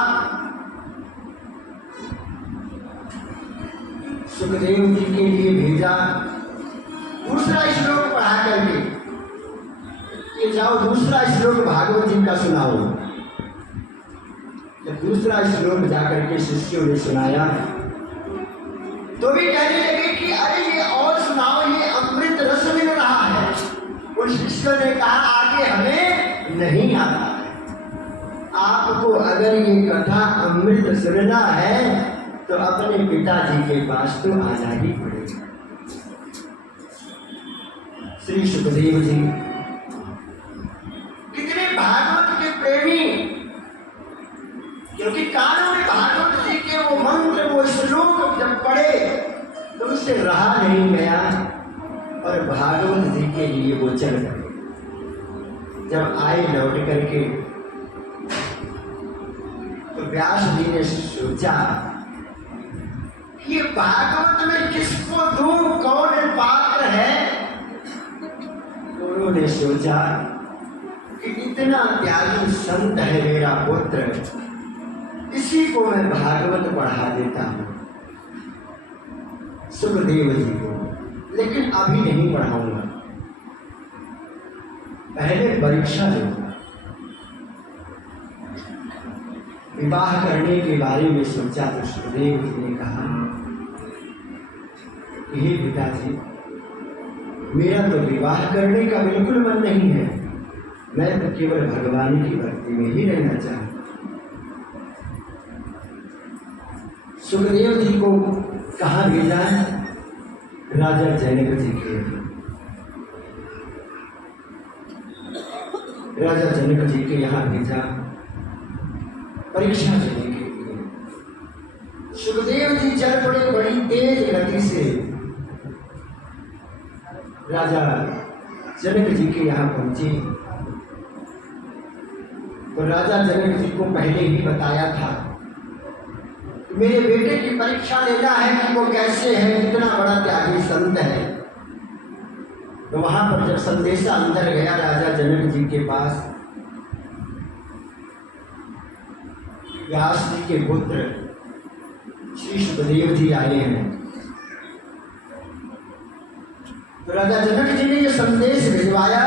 सुखदेव जी के लिए भेजा, दूसरा श्लोक पढ़ा करके कि जाओ दूसरा श्लोक भागवत जी का सुनाओ। जब दूसरा श्लोक जाकर के शिष्यों ने सुनाया तो भी कहने लगे कि अरे ये और सुनाओ, ये अमृत रस मिल रहा है। उन शिष्यों ने कहा आगे हमें नहीं आता है, आपको अगर ये कथा अमृत सुनना है तो अपने पिताजी के पास तो आना ही पड़ेगा। श्री सुखदेव जी कितने भागवत के प्रेमी, क्योंकि कानों में भागवत जी के वो मंत्र, वो श्लोक जब पढ़े तो उससे रहा नहीं गया और भागवत जी के लिए वो चल गए। जब आए लौट करके तो व्यास जी ने सोचा ये भागवत में किसको दूं, कौन पात्र है। उन्होंने सोचा कि इतना त्यागी संत है मेरा पुत्र, इसी को मैं भागवत पढ़ा देता हूं सुखदेव जी को, लेकिन अभी नहीं पढ़ाऊंगा, पहले परीक्षा लूंगा। विवाह करने के बारे में सोचा तो सुखदेव जी ने कहा, हे पिताजी, मेरा तो विवाह करने का बिल्कुल मन नहीं है, मैं तो केवल भगवान की भक्ति में ही रहना चाहता। सुखदेव जी को कहाँ भेजा? राजा जनक जी के। राजा जनक जी के यहाँ भेजा परीक्षा देने के लिए। सुखदेव जी चल पड़े बड़ी तेज गति से, राजा जनक जी के यहाँ पहुंचे। तो राजा जनक जी को पहले ही बताया था मेरे बेटे की परीक्षा लेना है कि वो कैसे है, कितना बड़ा त्यागी संत है। तो वहां पर जब संदेशा अंदर गया राजा जनक जी के पास, व्यास जी के पुत्र श्री सुखदेव जी आए हैं। तो राजा जनक जी ने ये संदेश भिजवाया,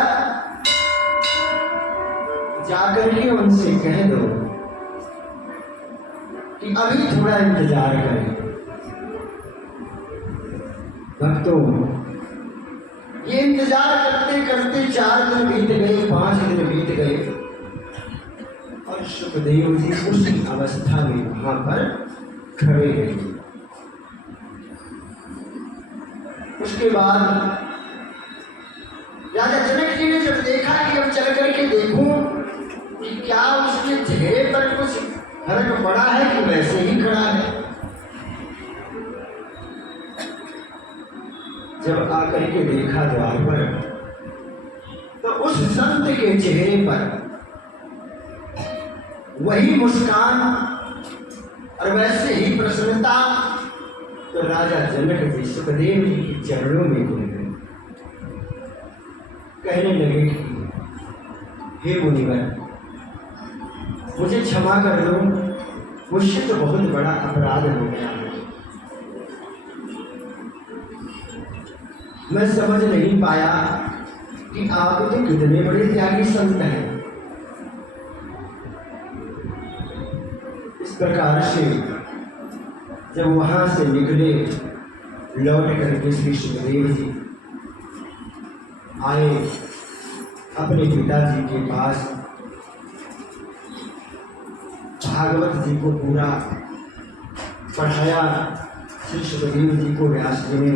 जाकर के उनसे कह दो कि अभी थोड़ा इंतजार करें। भक्तों, ये इंतजार करते करते 4 दिन बीत गए, 5 दिन बीत गए और सुखदेव जी उसी अवस्था में वहां पर खड़े रहे। उसके बाद राजा जनक जी ने जब देखा कि अब चल करके देखूं कि क्या उसके चेहरे पर कुछ फर्क पड़ा है कि वैसे ही खड़ा है। जब आकर के देखा द्वार पर, तो उस संत के चेहरे पर वही मुस्कान और वैसे ही प्रसन्नता। तो राजा जनक जी सुखदेव जी के चरणों में गिर गए, कहने लगे कि हे मुनिवर, मुझे क्षमा कर दो, मुझसे तो बहुत बड़ा अपराध हो गया है। मैं समझ नहीं पाया कि आप तो कितने बड़े त्यागी संत हैं। इस प्रकार से जब वहां से निकले, लौट करके श्री सुखदेव जी आए अपने पिताजी के पास। भागवत जी को पूरा पढ़ाया श्री सुखदेव जी को व्यास जी ने।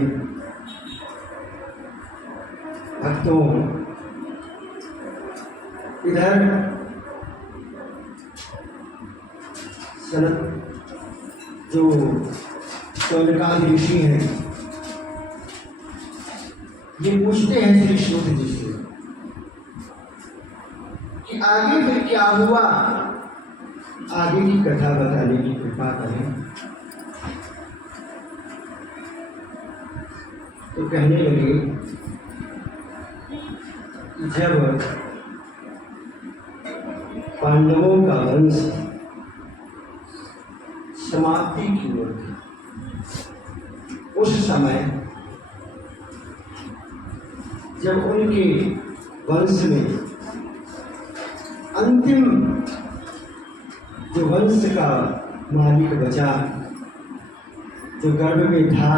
भक्तों, इधर सनत जो शौनकादि ऋषि हैं, ये पूछते हैं श्री सूत जी से कि आगे फिर क्या हुआ, आगे की कथा बताने की कृपा करें। तो कहने लगे कि जब पांडवों का वंश समाप्ति की ओर था, उस समय जब उनके वंश में अंतिम जो वंश का मालिक बचा, जो गर्भ में था,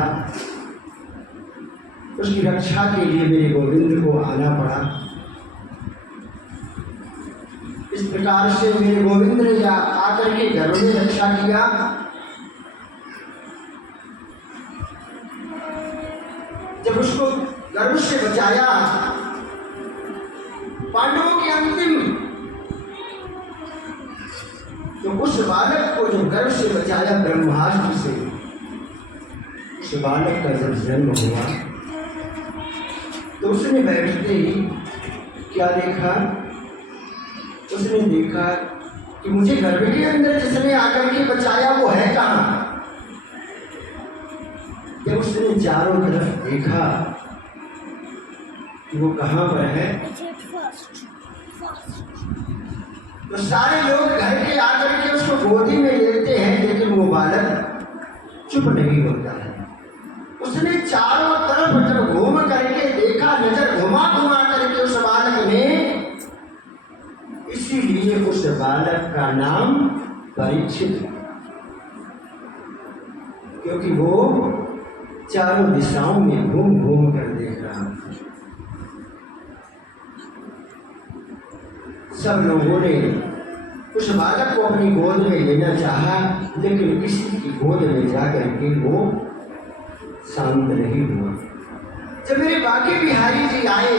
उसकी रक्षा के लिए मेरे गोविंद को आना पड़ा। इस प्रकार से मेरे गोविंद ने आकर के गर्भ में रक्षा किया। जब उसको गर्भ से बचाया, पांडवों के अंतिम तो उस बालक को जो गर्भ से बचाया ब्रह्मास्त्र से, उस बालक का जब जन्म हुआ तो उसने बैठते ही क्या देखा, उसने देखा कि मुझे गर्भ के अंदर जिसने आकर के बचाया वो है कहाँ। जब उसने चारों तरफ देखा कि वो कहाँ पर है, तो सारे लोग घर के आकर के उसको गोदी में लेते हैं, लेकिन वो बालक चुप नहीं होता है। उसने चारों तरफ जब घूम करके देखा, नजर घुमा घुमा करके उस बालक ने, इसीलिए उस बालक का नाम परीक्षित, क्योंकि वो चारों दिशाओं में घूम घूम कर देख रहा था। सब लोगों ने उस बालक को अपनी गोद में लेना चाहा, लेकिन किसी की गोद में जाकर के वो शांत नहीं हुआ। जब मेरे बाकी बिहारी जी आए,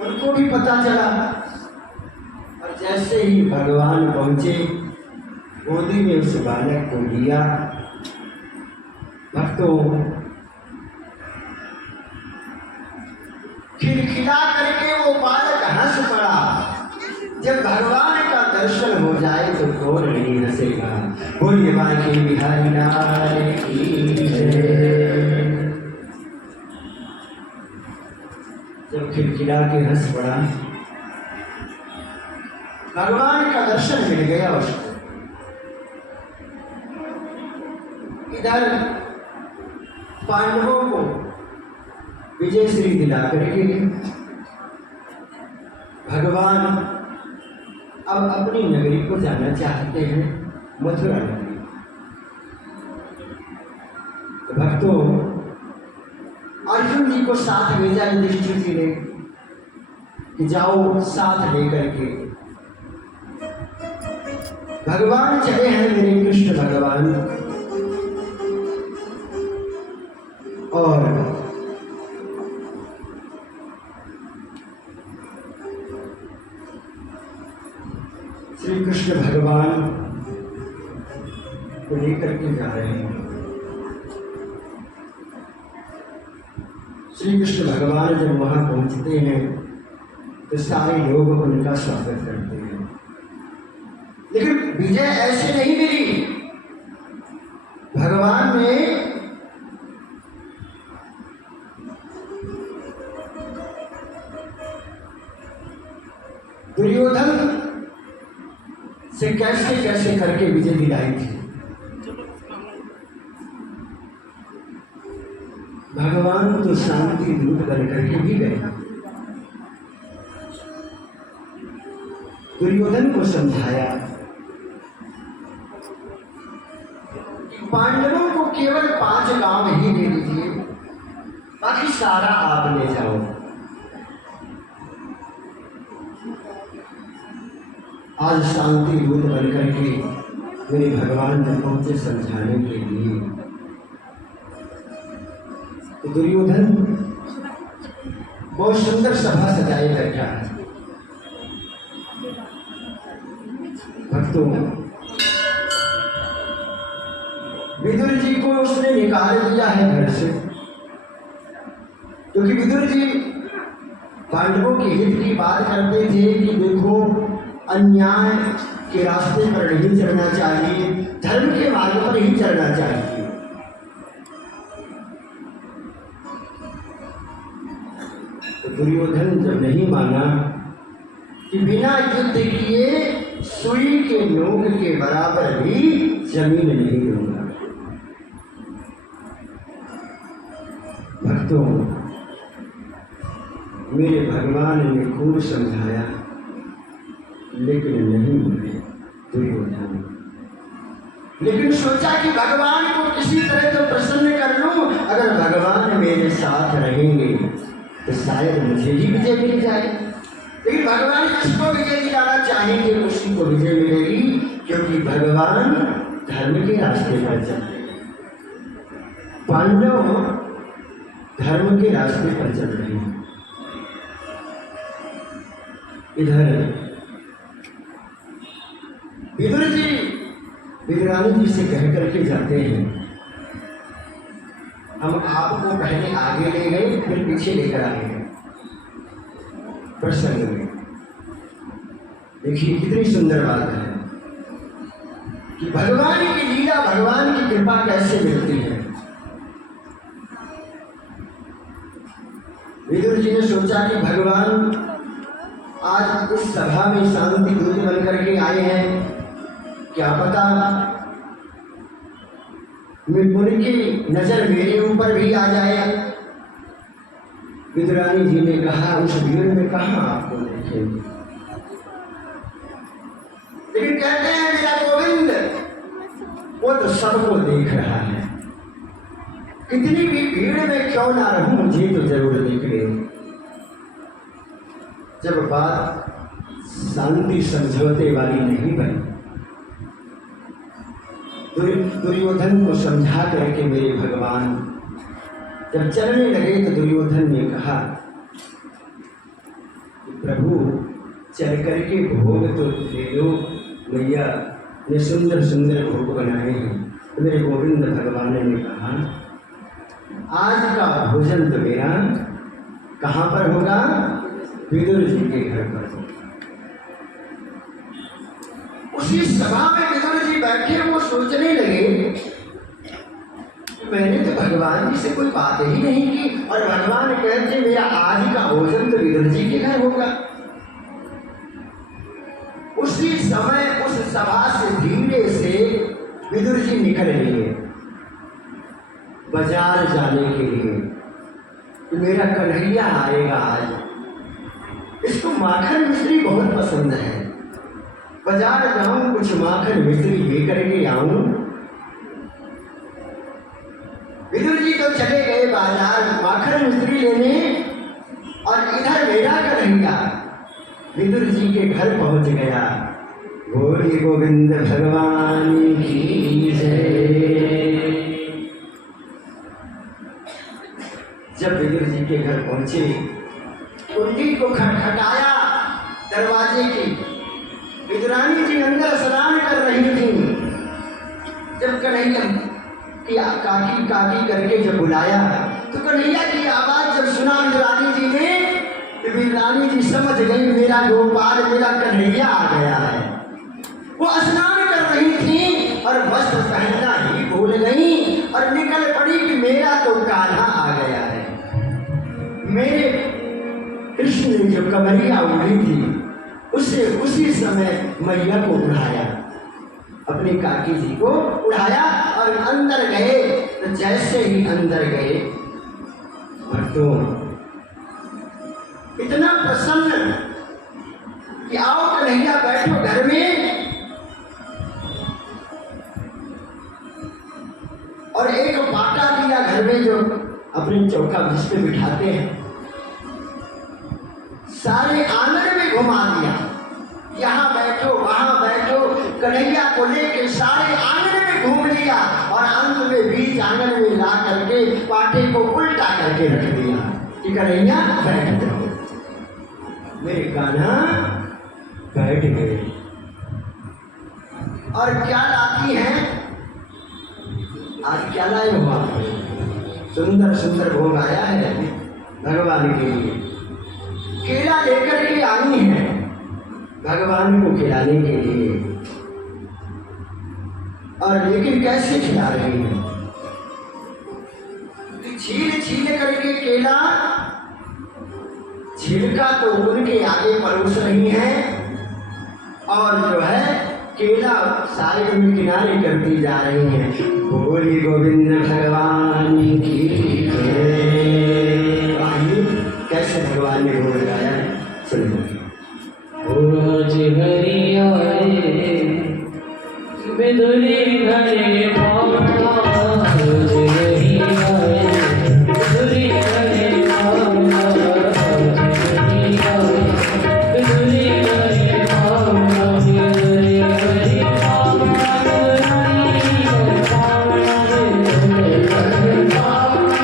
उनको भी पता चला, और जैसे ही भगवान पहुंचे, गोदी में उस बालक को लिया। भक्तों, खिलखिला करके वो बालक हंस पड़ा। जब भगवान का दर्शन हो जाए तो कौन नहीं हंसेगा। बोलिए बांके बिहारी लाल की जय। जब खिलखिला के हंस पड़ा भगवान का दर्शन मिल गया उसको। इधर पांडवों को विजय श्री दिला करके भगवान अब अपनी नगरी को जाना चाहते हैं, मथुरा नगरी। तो भक्तों, अर्जुन जी को साथ भेजा युधिष्ठिर जी ने कि जाओ साथ लेकर के। भगवान चले हैं मेरे कृष्ण भगवान, और श्री कृष्ण भगवान को लेकर के जा रहे हैं। श्री कृष्ण भगवान जब वहां पहुंचते हैं तो सारे लोग उनका स्वागत करते हैं, लेकिन विजय ऐसे नहीं मिली। भगवान ने दुर्योधन से कैसे कैसे करके विजय दिलाई थी। भगवान तो शांति दूत बन करके भी गए, दुर्योधन को समझाया कि पांडवों को केवल 5 गांव ही दे दीजिए, बाकी सारा आप ले जाओ। आज शांति दूत बन करके मेरे भगवान जब पहुंचे समझाने के लिए, तो दुर्योधन बहुत सुंदर सभा सजाए बैठा है। भक्तों, विदुर जी को उसने निकाल दिया है घर से, क्योंकि विदुर जी पांडवों के हित की बात करते थे कि देखो, अन्याय के रास्ते पर नहीं चलना चाहिए, धर्म के मार्ग पर ही चलना चाहिए। तो दुर्योधन जब नहीं माना कि बिना युद्ध किए सुई के नोक के बराबर भी जमीन नहीं दूंगा। भक्तों, मेरे भगवान ने खूब समझाया, लेकिन नहीं माने दुर्योधन। लेकिन सोचा कि भगवान को किसी तरह तो प्रसन्न कर लूं, अगर भगवान मेरे साथ रहेंगे तो शायद मुझे ही विजय मिल जाए। लेकिन भगवान किसको विजय दिलाना चाहेंगे उसी को विजय मिलेगी, क्योंकि भगवान धर्म के रास्ते पर चलते हैं, पांडव धर्म के रास्ते पर चल रहे हैं। इधर विदुर जी विदुरानी जी से कह करके जाते हैं, हम आपको पहले आगे ले गए फिर पीछे लेकर आए हैं प्रसंग में। देखिए कितनी सुंदर बात है कि भगवान की लीला, भगवान की कृपा कैसे मिलती है। विदुर जी ने सोचा कि भगवान आज इस सभा में शांति दूत बन करके आए हैं, क्या पता उनकी नजर मेरे ऊपर भी आ जाए। विदुरानी जी ने कहा, उस भीड़ में कहाँ आपको देखेंगे, लेकिन कहते हैं मेरा गोविंद वो तो सबको देख रहा है, कितनी भी भीड़ में क्यों ना रहूं मुझे तो जरूर दिखे। जब बात शांति समझौते वाली नहीं बनी, दुर्योधन को समझा करके मेरे भगवान जब चलने लगे तो दुर्योधन ने कहा, प्रभु चल करके भोग तो ले लो, मैया ने सुंदर सुंदर भोग बनाए हैं। तो मेरे गोविंद भगवान ने कहा, आज का भोजन तो मेरा कहाँ पर होगा, विदुर जी के घर पर। उसी सभा में विदुर जी बैठे, वो सोचने लगे मैंने तो भगवान जी से कोई बात ही नहीं की, और भगवान कहते मेरा आज का भोजन तो विदुर जी के घर होगा। उस समय उस सभा से धीरे से विदुर जी निकल लिए बाजार जाने के लिए। तो मेरा कन्हैया आएगा आज, इसको माखन मिश्री बहुत पसंद है, बाजार जाऊं कुछ माखन मिश्री लेकर के आऊं। विदुर जी तो चले गए बाजार माखन मिश्री लेने, और इधर मेरा कन्हैया विदुर जी के घर पहुंच गया। बोली गोविंद भगवान की जय। जब विदुर जी के घर पहुंचे, कुंडी को खटखटाया दरवाजे की। विदुरानी जी अंदर स्नान कर रही थी। जब कन्हैया की काकी काकी करके जब बुलाया, तो कन्हैया की आवाज जब सुना विदुरानी जी ने, तो विदुरानी जी समझ गई मेरा गोपाल, मेरा कन्हैया आ गया है। वो स्नान कर रही थी और वस्त्र पहनना ही भूल गई और निकल पड़ी कि मेरा तो कान्हा आ गया है। मेरे कृष्ण ने जो कमरिया उड़ी थी, उससे उसी समय मैया को उठाया, अपनी काकी जी को उठाया और अंदर गए। तो जैसे ही अंदर गए, भक्तों इतना प्रसन्न कि आओ कन्हैया बैठो घर में। और एक बाटा दिया घर में, जो अपने चौका जिस पे बिठाते हैं, सारे आंगन में घुमा दिया, यहाँ बैठो वहां बैठो, कन्हैया को लेके सारे आंगन में घूम लिया और अंत में बीच आंगन में ला करके पाटे को उल्टा करके रख दिया कि कन्हैया बैठ जाओ। मेरे कान्हा बैठ गए। और क्या लाती हैं आज, क्या लाए हो आप? सुंदर सुंदर भोग आया है भगवान के लिए। केला लेकर के आई है भगवान को खिलाने के लिए। और लेकिन कैसे खिला रही है? छील छील करके केला, छिलका तो उनके आगे परोस रही है, और जो है केला साइड में किनारे करती जा रही है। बोली गोविंद भगवान की जय। आइए कैसे भगवान ने भोग लगाया है, सुनिए। रोज हरि आए बिदुरी घरे पावना, रोज हरि आए बिदुरी घरे पावना, रोज हरि आए बिदुरी घरे पावना, बिदुरी घरे पावना, बिदुरी घरे पावना,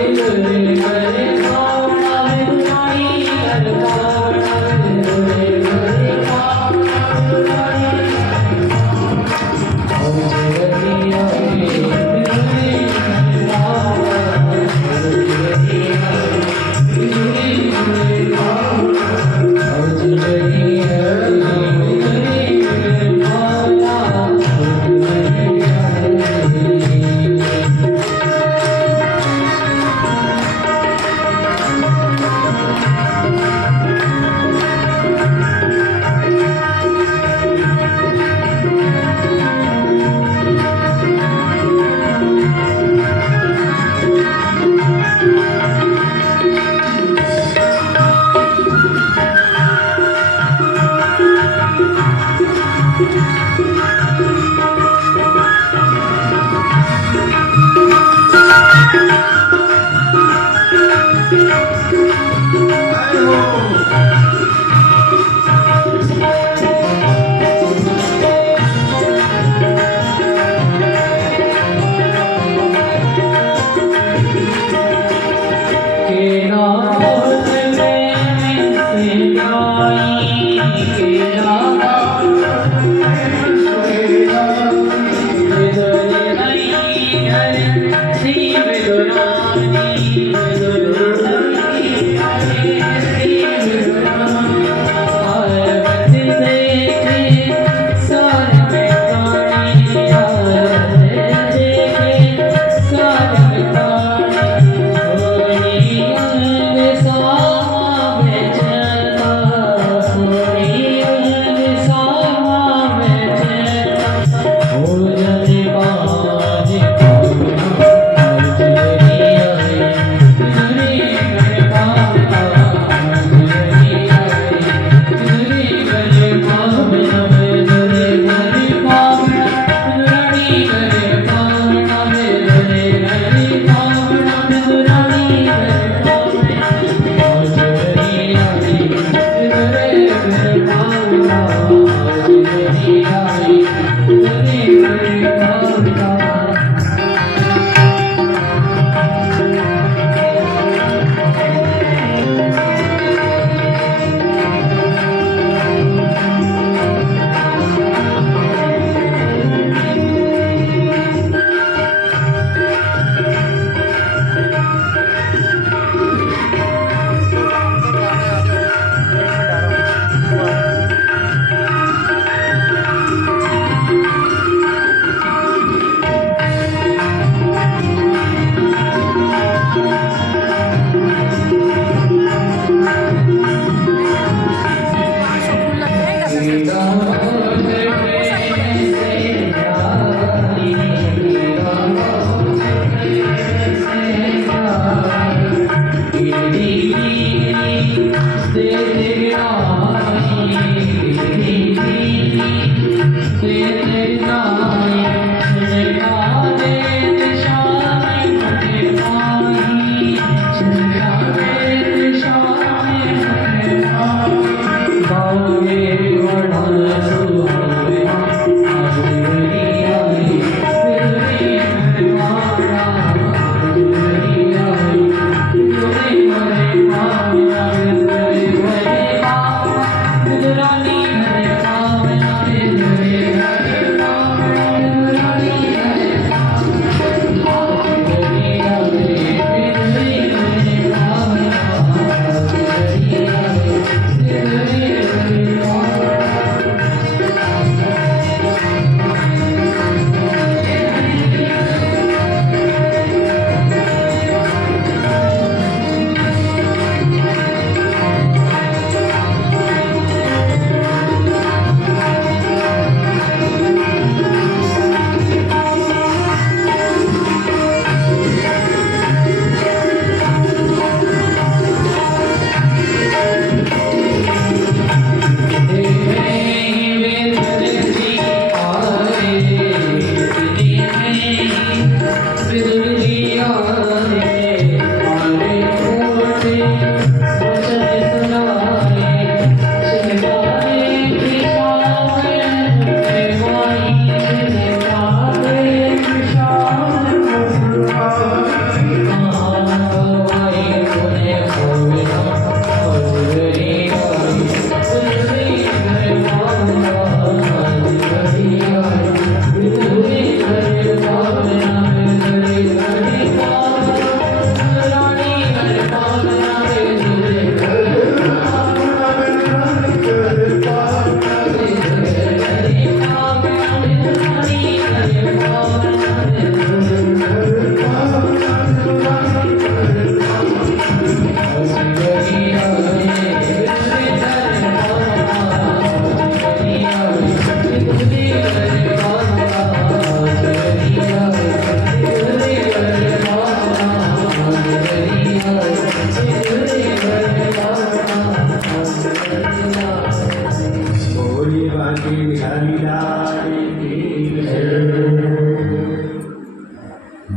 बिदुरी घरे पावना, बिदुरी घरे पावना, बिदुरी घरे पावना, बिदुरी घरे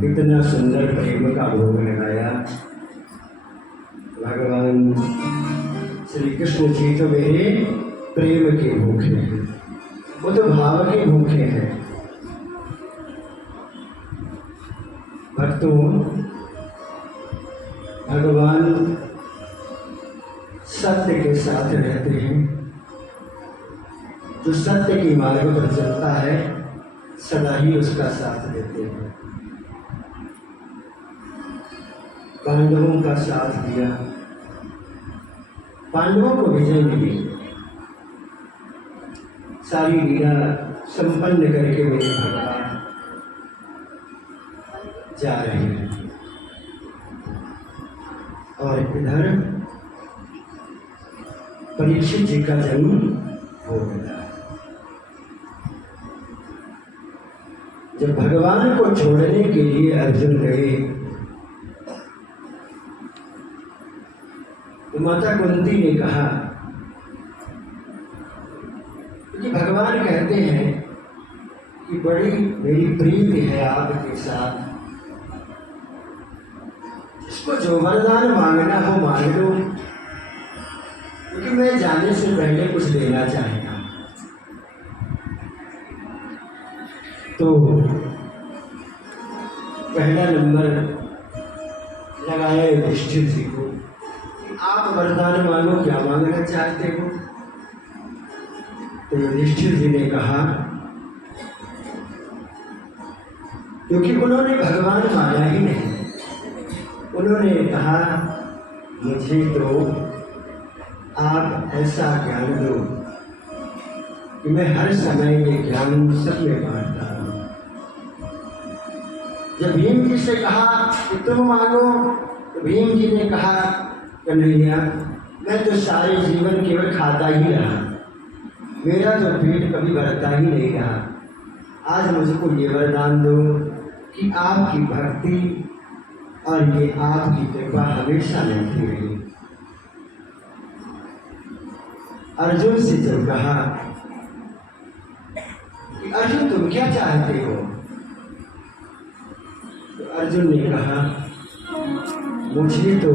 इतना सुंदर प्रेम का भोग लगाया। भगवान श्री कृष्ण जी तो मेरे प्रेम के भूखे हैं, वो तो भाव के भूखे हैं। भक्तों, भगवान सत्य के साथ रहते हैं। जो सत्य की मार्ग पर चलता है सदा ही उसका साथ देते हैं। पांडवों का साथ दिया, पांडवों को विजय मिली। सारी लीला संपन्न करके मेरे भगवान जा रहे हैं। और इधर परीक्षित जी का जन्म हो गया। जब भगवान को छोड़ने के लिए अर्जुन गए तो माता कुंती ने कहा, क्योंकि भगवान कहते हैं कि बड़ी मेरी प्रीति है आपके साथ, इसको जो वरदान मांगना हो मांग लो, क्योंकि मैं जाने से पहले कुछ देना चाहता हूं। तो पहला नंबर लगाया युधिष्ठिर जी को, आप वरदान मांगो, क्या मांगना चाहते हो? तो युधिष्ठिर जी ने कहा, क्योंकि उन्होंने भगवान माना ही नहीं, उन्होंने कहा मुझे तो आप ऐसा ज्ञान दो कि मैं हर समय ये ज्ञान सब में बांटता हूँ। जब भीम जी से कहा कि तुम मांगो, तो भीम जी ने कहा, कन्हैया मैं तो सारे जीवन केवल खाता ही रहा, मेरा तो पेट कभी भरता ही नहीं रहा। आज मुझको ये वरदान दो कि आपकी भक्ति और ये आपकी कृपा हमेशा मिलती रही। अर्जुन से जब कहा कि अर्जुन तुम क्या चाहते हो, तो अर्जुन ने कहा मुझे तो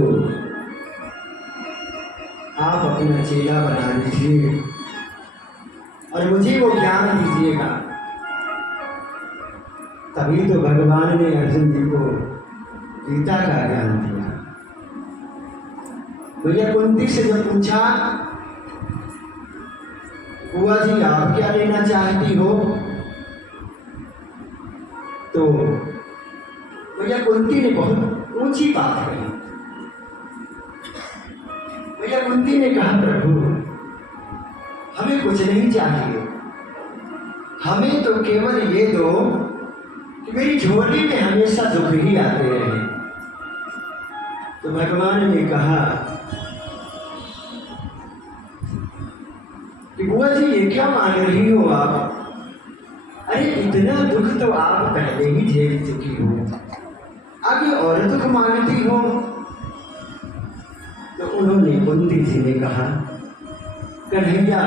आप अपना चेला बना लीजिए और मुझे वो ज्ञान दीजिएगा। तभी तो भगवान ने अर्जुन जी को गीता का ज्ञान दिया। भैया कुंती से जब पूछा, बुआ जी आप क्या लेना चाहती हो, तो भैया कुंती ने बहुत ऊंची बात कही। भैया कुंती ने कहा, प्रभु हमें कुछ नहीं चाहिए, हमें तो केवल ये दो कि मेरी झोली में हमेशा दुख ही आते रहे। तो भगवान ने कहा कि बुआ जी ये क्या मांग रही हो आप? अरे इतना दुख तो आप पहले ही झेल चुकी हो, आगे और दुख मांगती हो। तो उन्होंने कुंती जी ने कहा, कन्हैया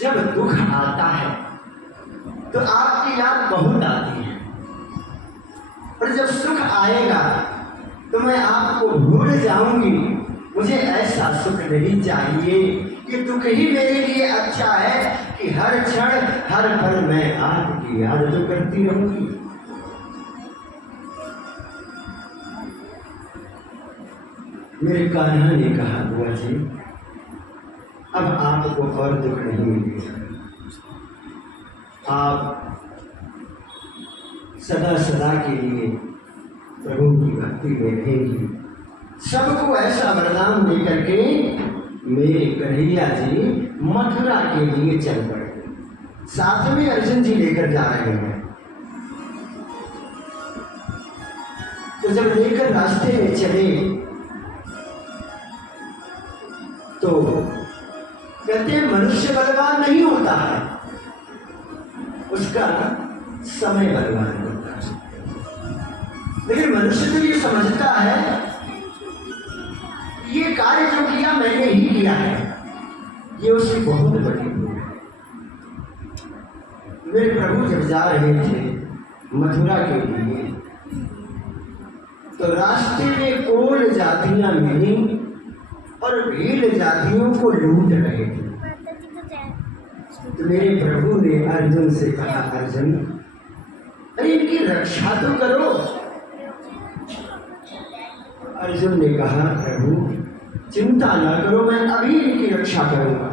जब दुख आता है तो आपकी याद बहुत आती है, और जब सुख आएगा तो मैं आपको भूल जाऊंगी। मुझे ऐसा सुख नहीं चाहिए, ये दुख ही मेरे लिए अच्छा है कि हर क्षण हर पल मैं आपकी याद तो करती रहूंगी। मेरे कान्हा ने कहा, बुआ जी अब आपको और दुख नहीं मिलेगा, आप सदा सदा के लिए प्रभु की भक्ति में रहेंगी। सबको ऐसा वरदान देकर के मेरे कन्हैया जी मथुरा के लिए चल पड़े। साथ में अर्जुन जी लेकर जा रहे हैं। तो जब लेकर रास्ते में चले तो कहते हैं मनुष्य बलवान नहीं होता है, उसका समय बलवान होता है। लेकिन मनुष्य तो ये समझता है ये कार्य जो किया मैंने ही किया है, ये उससे बहुत बड़ी भूल है। मेरे प्रभु जब जा रहे थे मथुरा के लिए तो रास्ते में कोल जातियां मिली और भील जातियों को लूट रहे थे। तो मेरे प्रभु ने अर्जुन से कहा, अर्जुन अरे इनकी रक्षा तो करो। अर्जुन ने कहा, प्रभु चिंता न करो, मैं अभी इनकी रक्षा करूंगा।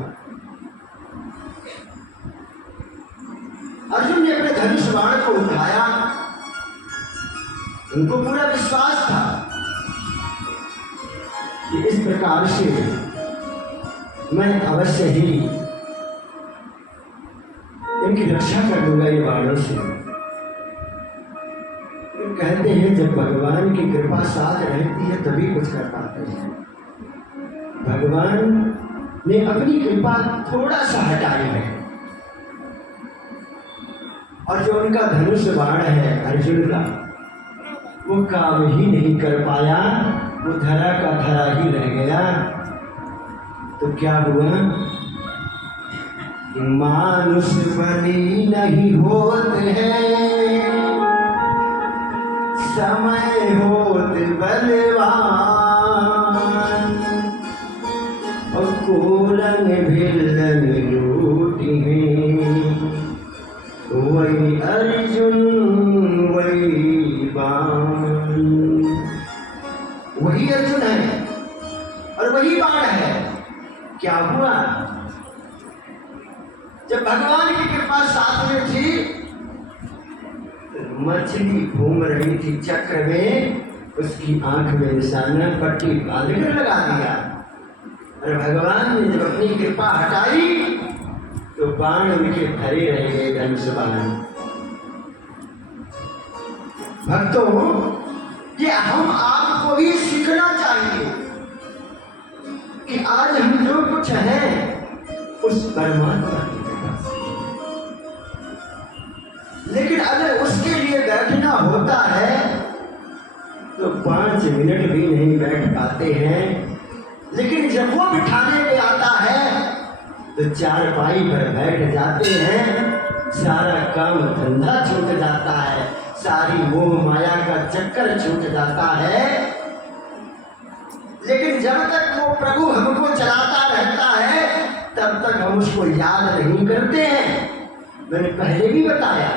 अर्जुन ने अपने धनुष बाण को उठाया। उनको पूरा विश्वास था कि इस प्रकार से मैं अवश्य ही इनकी रक्षा कर दूंगा ये बाणों से। कहते हैं जब भगवान की कृपा साथ रहती है तभी कुछ कर पाते हैं। भगवान ने अपनी कृपा थोड़ा सा हटाई है और जो उनका धनुष बाण है अर्जुन का, वो काम ही नहीं कर पाया, वो धरा का धरा ही रह गया। तो क्या हुआ? मानुष बली नहीं होते हैं, समय होत बलवान, और कोलन भिलन लूटी हैं, वही अर्जुन वही बाण। वही अर्जुन है और वही बाण है। क्या हुआ? जब भगवान की कृपा साथ में थी, मछली घूम रही थी चक्र में, उसकी आंख में निशाना पट्टी बांध कर लगा दिया। और भगवान ने जब अपनी कृपा हटाई तो बाण उनके धरे रह गए, धनुष बाण। भक्तों, ये हम आपको भी सीखना चाहिए कि आज हम जो कुछ हैं उस परमात्मा की कृपा से, लेकिन अगर उसके लिए बैठना होता है तो 5 मिनट भी नहीं बैठ पाते हैं। लेकिन जब वो बिठाने पे आता है तो चारपाई पर बैठ जाते हैं। सारा काम धंधा छूट जाता है, सारी मोह माया का चक्कर छूट जाता है। लेकिन जब तक वो प्रभु हमको चलाता रहता है तब तक हम उसको याद नहीं करते हैं। मैंने पहले भी बताया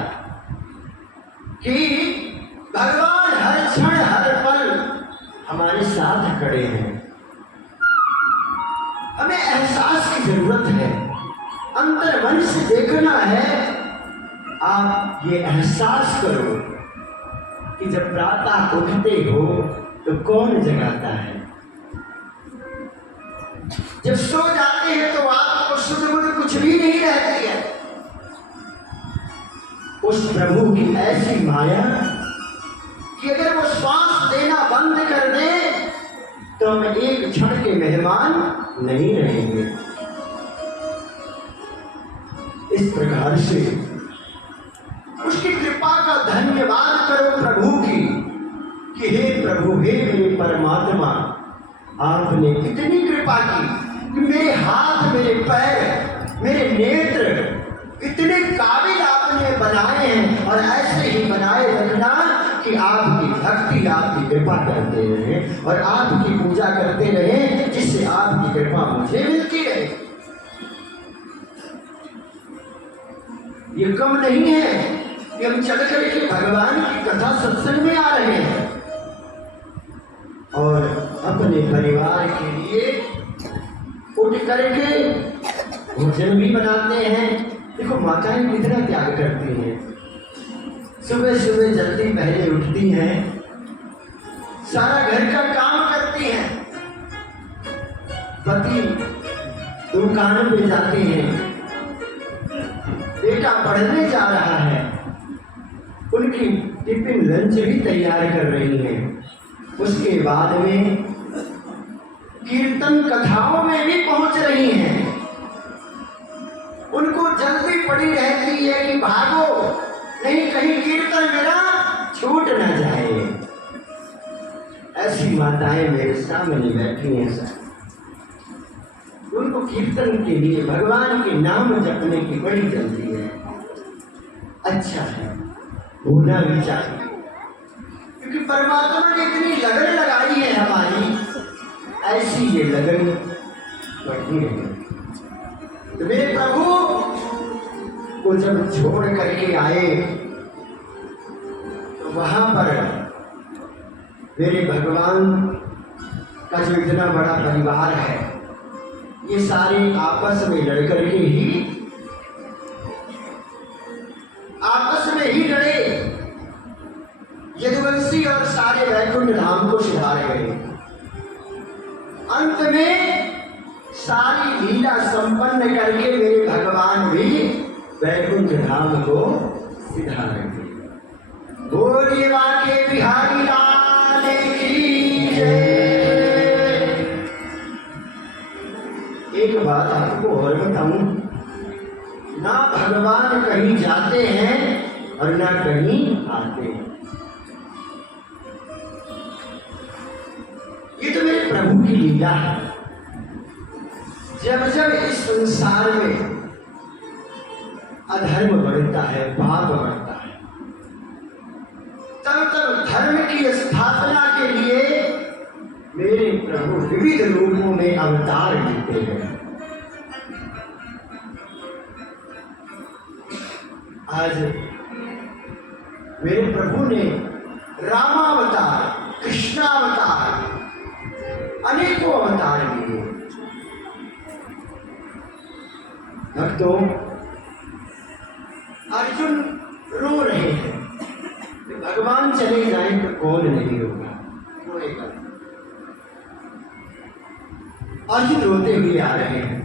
कि भगवान हर क्षण हर पल हमारे साथ खड़े हैं। हमें एहसास की जरूरत है, अंतर मन से देखना है। आप ये एहसास करो कि जब प्रातः उठते हो तो कौन जगाता है, जब सो जाते हैं तो आपको सुध बुध कुछ भी नहीं रहती है। उस प्रभु की ऐसी माया कि अगर वो श्वास देना बंद कर दे तो हम एक क्षण के मेहमान नहीं रहेंगे। इस प्रकार से उसकी कृपा का धन्यवाद करो प्रभु की कि हे प्रभु, हे मेरे परमात्मा, आपने कितनी कृपा की कि मेरे हाथ, मेरे पैर, मेरे नेत्र इतने काबिल आपने बनाए हैं। और ऐसे ही बनाए रखना कि आपकी भक्ति, आपकी कृपा करते रहे और आपकी पूजा करते रहे, जिससे आपकी कृपा मुझे मिलती रहे। ये कम नहीं है कि हम चल करके भगवान की कथा सत्संग में आ रहे हैं और अपने परिवार के लिए उठ करके भोजन भी बनाते हैं। देखो माताएं कितना त्याग करती हैं, सुबह सुबह जल्दी पहले उठती हैं, सारा घर का काम करती हैं, पति दुकान पे जाते हैं, बेटा पढ़ने जा रहा है, उनकी टिफिन लंच भी तैयार कर रही हैं। उसके बाद में कीर्तन कथाओं में भी पहुंच रही हैं। उनको जल्दी पड़ी रहती है कि भागो, नहीं कहीं कीर्तन मेरा छूट ना जाए। ऐसी माताएं मेरे सामने बैठी हैं सर। उनको कीर्तन के लिए, भगवान के नाम जपने की बड़ी जल्दी है। अच्छा है, होना भी चाहिए, क्योंकि परमात्मा ने इतनी लगन लगाई है हमारी, ऐसी ये लगन बढ़ती रहे। तो मेरे प्रभु को जब छोड़ करके आए तो वहां पर मेरे भगवान का जो इतना बड़ा परिवार है, ये सारे आपस में लड़ करके ही लड़े। यदुवंशी और सारे वैकुंठ धाम को सुधार गए। अंत में सारी लीला संपन्न करके मेरे भगवान भी वैकुंठ धाम को सिधार गए। बोलिए बाके बिहारी लाल की जय। एक बात आपको और बताऊं, ना भगवान कहीं जाते हैं और ना कहीं आते हैं। ये तो मेरे प्रभु की लीला है। जब जब इस संसार में अधर्म बढ़ता है, पाप बढ़ता है, तब तब धर्म की स्थापना के लिए मेरे प्रभु विविध रूपों में अवतार लेते हैं। आज मेरे प्रभु ने रामावतार, कृष्णावतार, अनेकों अवतार लिए। भक्तों, अर्जुन रो रहे हैं कि भगवान चले जाएं तो कौन नहीं रोगा, रोएगा। अर्जुन रोते हुए आ रहे हैं।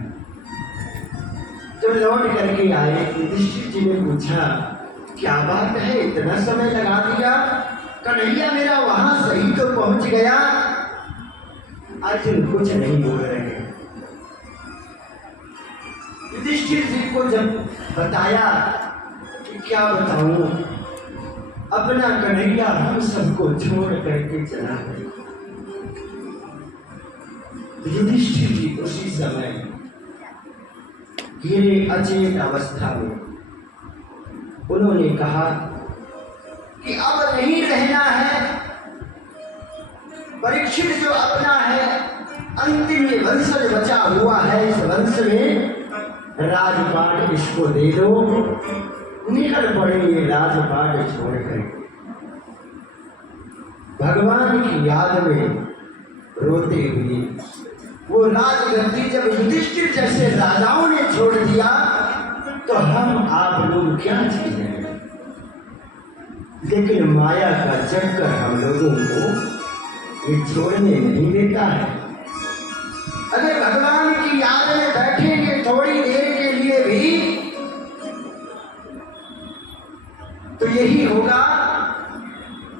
जब लौट करके आए, युधिष्ठिर जी ने पूछा, क्या बात है, इतना समय लगा दिया? कन्हैया मेरा वहां सही तो पहुंच गया। अर्जुन कुछ नहीं बोल रहे हैं। युधिष्ठिर जी को जब बताया कि क्या बताऊं, अपना कन्हैया हम सबको छोड़ करके चला गया। युधिष्ठिर जी उसी समय गिरे अचेत अवस्था में। उन्होंने कहा कि अब नहीं रहना है, परीक्षित जो अपना है अंतिम ये वंशज बचा हुआ है, इस वंश में राजपाट इसको दे दो। निकल पड़े ये राजपाट छोड़कर भगवान की याद में रोते हुए। वो राजगद्दी जब युधिष्ठिर जैसे राजाओं ने छोड़ दिया तो हम आप लोग क्या चीज हैं। लेकिन माया का चक्कर हम लोगों को ये छोड़ने नहीं देता है। अगर भगवान की याद में बैठेंगे थोड़ी देर के लिए भी तो यही होगा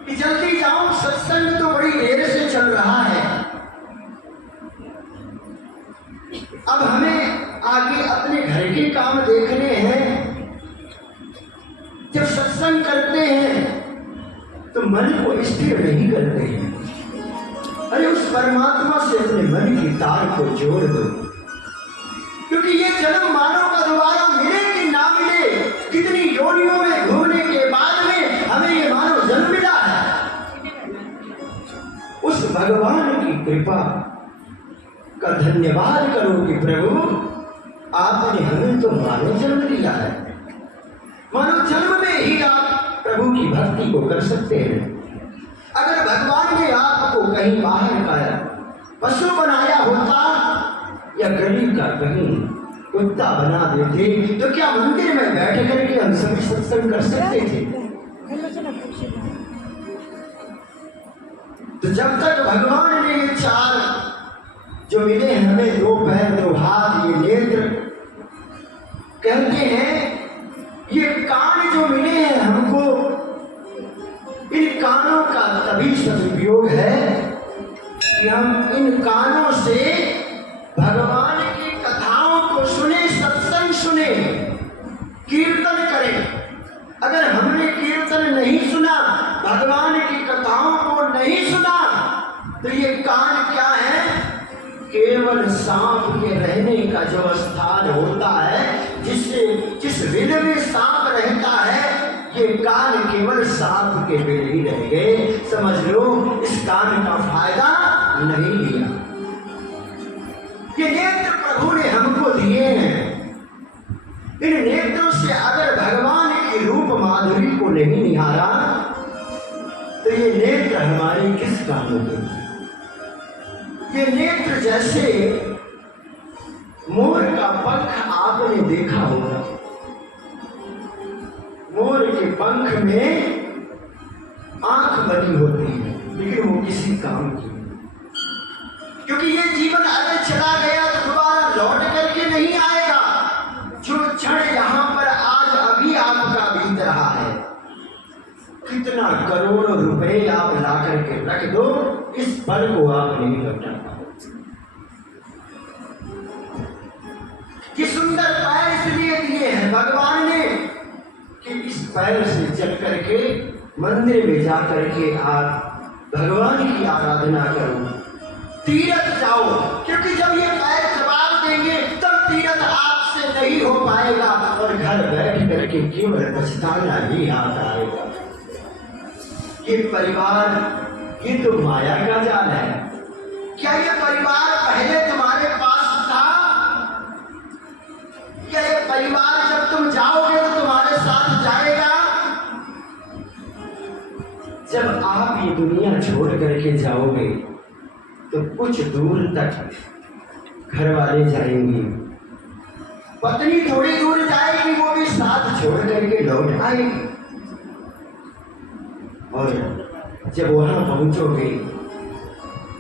कि जल्दी जाओ, सत्संग तो बड़ी देर से चल रहा है। अब हमें आगे अपने घर के काम देखने हैं। जब सत्संग करते हैं तो मन को स्थिर नहीं करते हैं। अरे उस परमात्मा से अपने मन की तार को जोड़ दो, क्योंकि ये जन्म मानव का दोबारा मिले कि ना मिले, कितनी योनियों में घूमने के बाद में हमें ये मानव जन्म मिला है। उस भगवान की कृपा का धन्यवाद करो कि प्रभु आपने हमें तो मानव जन्म दिया है। मानव जन्म में ही आप प्रभु की भक्ति को कर सकते हैं। अगर भगवान ने आपको कहीं बाहर का पशु बनाया होता या गली का कहीं कुत्ता बना देते तो क्या मंदिर में बैठ करके हम सभी सत्संग कर सकते थे? तो जब तक भगवान ने ये चार जो मिले हमें, दो पैर दो हाथ ये नेत्र, कहते हैं ये कान जो मिले हैं हमको, इन कानों का तभी सदुपयोग है कि हम इन कानों से भगवान की कथाओं को सुने, सत्संग सुने, कीर्तन करें। अगर हमने कीर्तन नहीं सुना, भगवान की कथाओं को नहीं सुना, तो ये कान क्या है? केवल सांप के रहने का जो स्थान होता है, जिस बिल में सांप रहता है, ये कान केवल सांप के बिल ही रह गए। समझ लो, इस कान का फायदा नहीं लिया। ये नेत्र प्रभु ने हमको दिए हैं। इन नेत्रों से अगर भगवान की रूप माधुरी को नहीं निहारा तो ये नेत्र हमारे किस काम के? ये नेत्र जैसे मोर का पंख आपने देखा होगा। मोर के पंख में आंख बनी होती है, लेकिन वो किसी काम की नहीं, क्योंकि ये जीवन अगर चला गया तो दोबारा लौट करके नहीं आएगा। जो क्षण यहाँ पर आज अभी आपका बीत रहा है, कितना करोड़ों रुपए आप ला करके रख दो, इस पल को आप नहीं लौटा पाओ। कि सुंदर पैर इसलिए दिए हैं भगवान ने कि इस पैर से चल करके मंदिर में जा करके आप भगवान की आराधना करो, तीर्थ जाओ। क्योंकि जब ये पैर जवाब देंगे तब तीर्थ आपसे नहीं हो पाएगा और घर बैठ करके केवल पछताना ही याद आएगा। ये परिवार, ये तो माया का जाल है। क्या ये परिवार पहले तुम्हारे पास था? क्या ये परिवार जब तुम जाओगे तो तुम्हारे साथ जाएगा? जब आप ये दुनिया छोड़ करके जाओगे तो कुछ दूर तक घर वाले जाएंगे, पत्नी थोड़ी दूर जाएगी, वो भी साथ छोड़ करके लौट आएगी। और जब वहां पहुंचोगे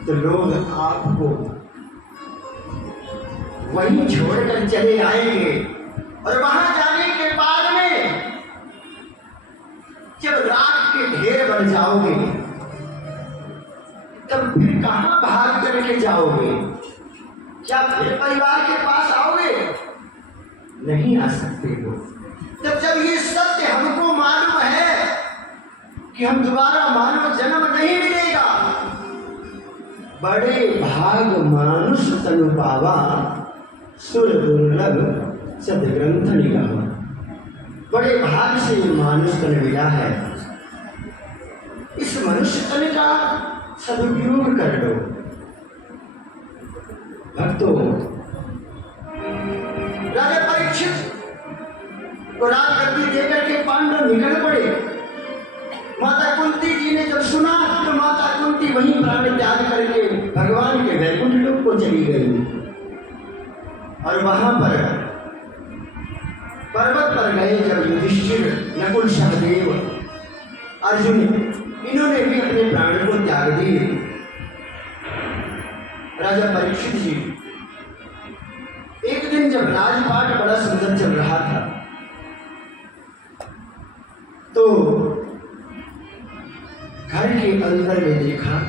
तो लोग आपको वहीं छोड़कर चले आएंगे। और वहां जाने के बाद में जब राख के ढेर बन जाओगे तब फिर कहां भाग करके जाओगे? क्या फिर परिवार के पास आओगे? नहीं आ सकते हो। तब जब ये सत्य हमको मालूम है कि हम दोबारा मानव जन्म नहीं मिलेगा, बड़े भाग मानुष तनु पावा, सुर दुर्लभ सदग्रंथ निगाह। बड़े भाग से मानुष तन मिला है। इस मनुष्य तन का सदुपयोग कर लो। भक्तों, राजा परीक्षित को राजगद्दी देकर के पांडव निकल पड़े। माता कुंती जी ने जब सुना तो माता कुंती वहीं प्राण त्याग करके भगवान के वैकुंठ लोक को चली गई और वहां पर पर्वत पर गए जब युधिष्ठिर, नकुल, सहदेव, अर्जुन इन्होंने भी अपने प्राण को त्याग दिए। राजा परीक्षित जी एक दिन जब राजपाट बड़ा सुंदर चल रहा था तो घर के अंदर में देखा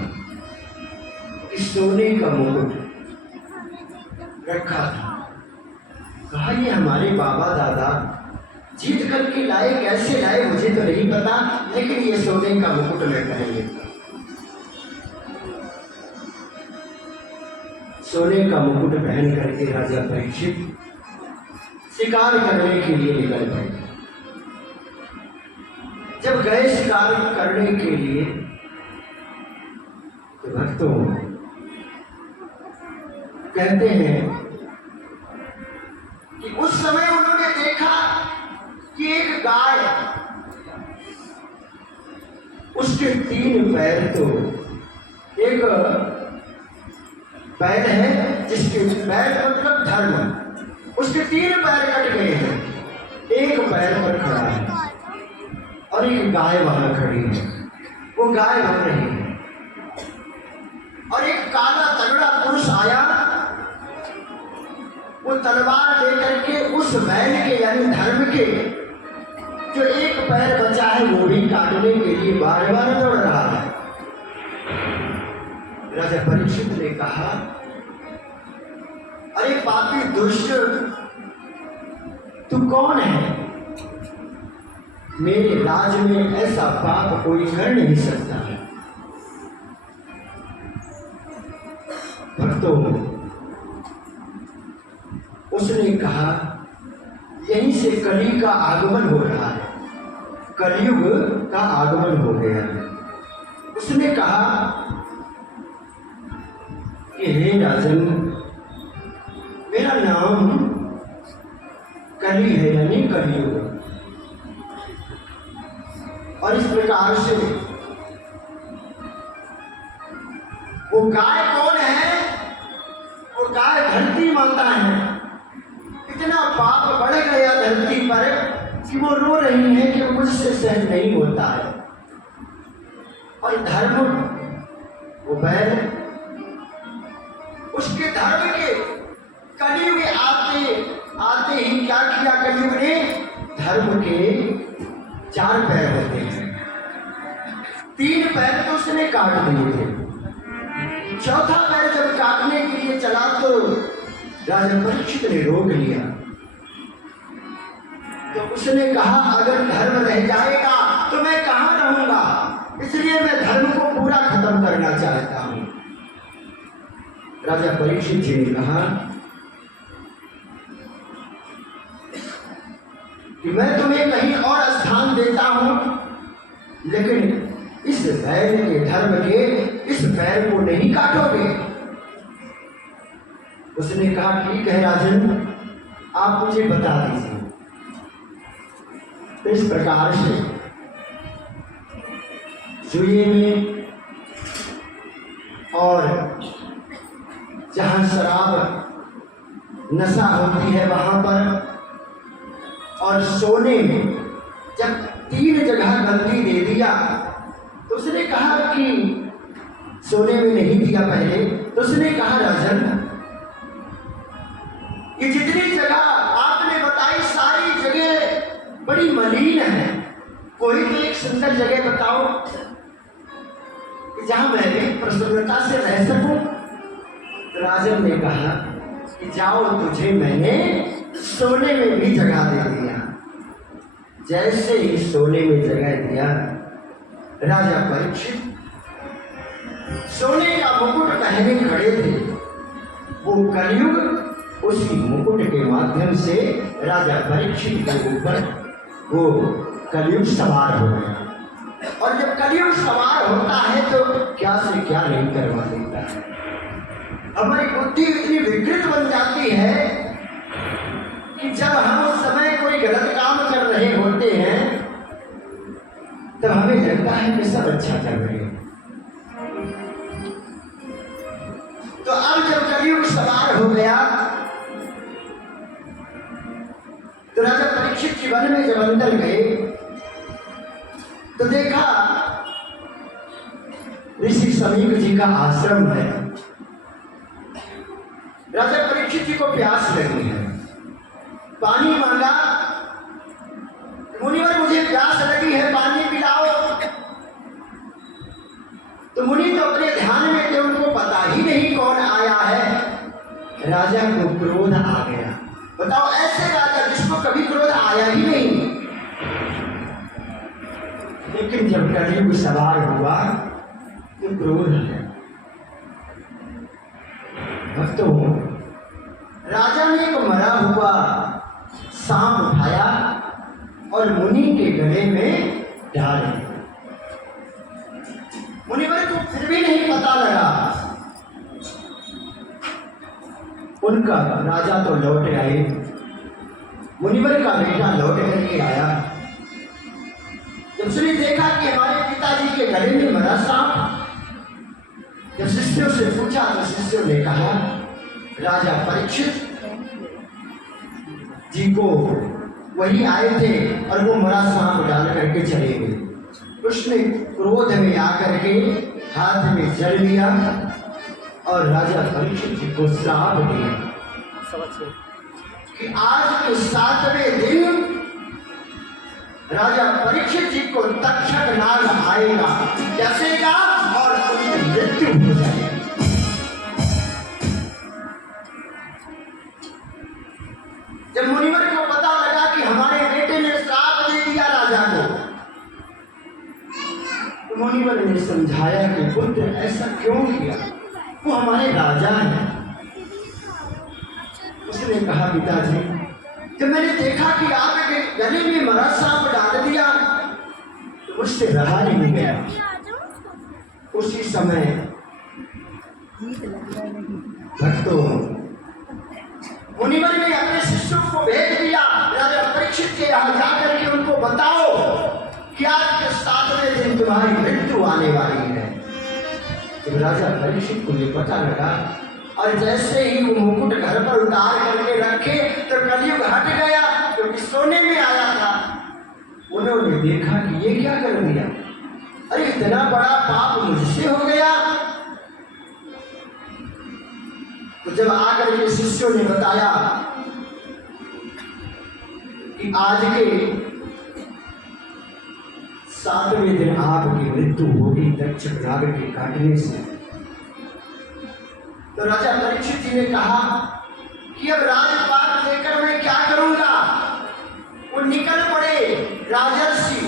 कि सोने का मुकुट रखा था। कहा ये हमारे बाबा दादा जीत करके लाए, कैसे लाए मुझे तो नहीं पता, लेकिन ये सोने का मुकुट मैं पहन लेता। सोने का मुकुट पहन करके राजा परीक्षित शिकार करने के लिए निकल पड़े। जब गए शिकार करने के लिए तो भक्तों कहते हैं कि उस समय उन्होंने देखा कि एक गाय, उसके 3 पैर, तो एक पैर है जिसके पैर मतलब धर्म, उसके 3 पैर कट गए हैं, एक पैर पर खड़ा है और एक गाय वहां खड़ी है, वो गाय बन रही है। और एक काला तगड़ा पुरुष आया, वो तलवार लेकर के उस बैल के यानी धर्म के जो एक पैर बचा है वो भी काटने के लिए बार बार दौड़ रहा है। राजा परीक्षित ने कहा, अरे पापी दुष्ट, तू कौन है? मेरे राज में ऐसा पाप कोई कर नहीं सकता है। भक्तों, उसने कहा यहीं से कली का आगमन हो रहा है, कलयुग का आगमन हो गया है। उसने कहा कि हे राजन, मेरा नाम कली है यानी कलयुग, और इस प्रकार से वो गाय कौन है? वो गाय धरती माता है। इतना पाप बढ़ गया धरती पर कि वो रो रही है कि मुझसे सहन नहीं होता है। और धर्म, वो बैल, उसके धर्म के कलयुग आते ही क्या किया कलयुग ने? धर्म के 4 पैर होते हैं, 3 पैर तो उसने काट दिए थे। 4था पैर जब काटने के लिए चला तो राजा परीक्षित ने रोक लिया। तो उसने कहा अगर धर्म रह जाएगा तो मैं कहां रहूंगा, इसलिए मैं धर्म को पूरा खत्म करना चाहता हूं। राजा परीक्षित जी ने कहा कि मैं तुम्हें कहीं और स्थान देता हूं, लेकिन इस बैल के धर्म के इस पैर को नहीं काटोगे। उसने कहा ठीक है राजन, आप मुझे बता दीजिए। तो इस प्रकार से जुए में और जहां शराब नशा होती है वहां पर, और सोने में जब 3 जगह गंदी दे दिया तो उसने कहा कि सोने में नहीं दिया पहले, तो उसने कहा राजन कि जितनी जगह आपने बताई सारी जगह बड़ी मलिन है, कोई तो एक सुंदर जगह बताओ कि जहां मैं भी प्रसन्नता से रह सकूं। तो राजन ने कहा कि जाओ, तुझे मैंने सोने में भी जगह दे दिया। जैसे ही सोने में जगह दिया, राजा परीक्षित सोने का मुकुट पहने खड़े थे। वो कलयुग उसी मुकुट के माध्यम से राजा परीक्षित के ऊपर वो कलयुग सवार हो गया। और जब कलयुग सवार होता है तो क्या से क्या नहीं करवा देता है। हमारी बुद्धि इतनी विकृत बन जाती है कि जब हम उस समय कोई गलत काम कर रहे होते हैं तब हमें लगता है कि सब अच्छा कर रहे हैं। तो अब जब कलयुग सवार हो गया तो राजा परीक्षित जी वन में जब अंदर गए तो देखा ऋषि समीप जी का आश्रम है। राजा परीक्षित जी को प्यास लगी है, पानी मांगा, मुनिवर मुझे प्यास लगी है, पानी पिलाओ। तो मुनि तो अपने ध्यान में थे, उनको पता ही नहीं कौन आया है। राजा को क्रोध आ गया। बताओ, ऐसे राजा जिसको कभी क्रोध आया ही नहीं। लेकिन जब कलयुग सवार हुआ तो क्रोध है। भक्तों, राजा ने एक मरा हुआ सांप उठाया और मुनि के गले में डाल दिया। मुनिवर को फिर भी नहीं पता लगा। उनका राजा तो लौट आए, मुनिवर का बेटा लौट करके आया। जब उसने देखा कि हमारे पिताजी के गले में मरा सांप, जब शिष्यों से पूछा तो शिष्यों ने कहा राजा परीक्षित जी को वही आए थे और वो मरा सांप डाल करके चले गए। उसने क्रोध में आकर के हाथ में जल लिया और राजा परीक्षित जी को श्राप दिया कि आज के 7वें दिन राजा परीक्षित जी को तक्षक नाग आएगा, डसेगा और उनकी मृत्यु हो जाएगी। जब मुनिवर को पता लगा कि हमारे बेटे ने श्राप दे दिया राजा को, तो मुनिवर ने समझाया कि पुत्र ऐसा क्यों किया, वो हमारे राजा हैं। उसने कहा पिताजी, जब मैंने देखा कि आपके गले में मरा सांप डाल दिया तो मुझसे रहा नहीं गया। उसी समय भक्तों, मुनिवर ने अपने शिष्यों को भेज दिया राजा परीक्षित के यहाँ जाकर के उनको बताओ कि आज के 7वें दिन तुम्हारी मृत्यु आने वाली है। जब राजा परीक्षित को ये पता लगा और जैसे ही वो मुकुट घर पर उतार करके रखे तो कलयुग हट गया, क्योंकि सोने में आया था। उन्होंने देखा कि ये क्या कर दिया, अरे इतना बड़ा पाप मुझसे हो गया। तो जब आकर के शिष्यों ने बताया कि आज के 7वें दिन आपकी मृत्यु होगी तक्षक नाग के काटने से, तो राजा परीक्षित जी ने कहा कि अब राजपाट लेकर मैं क्या करूंगा। वो निकल पड़े राजर्षि,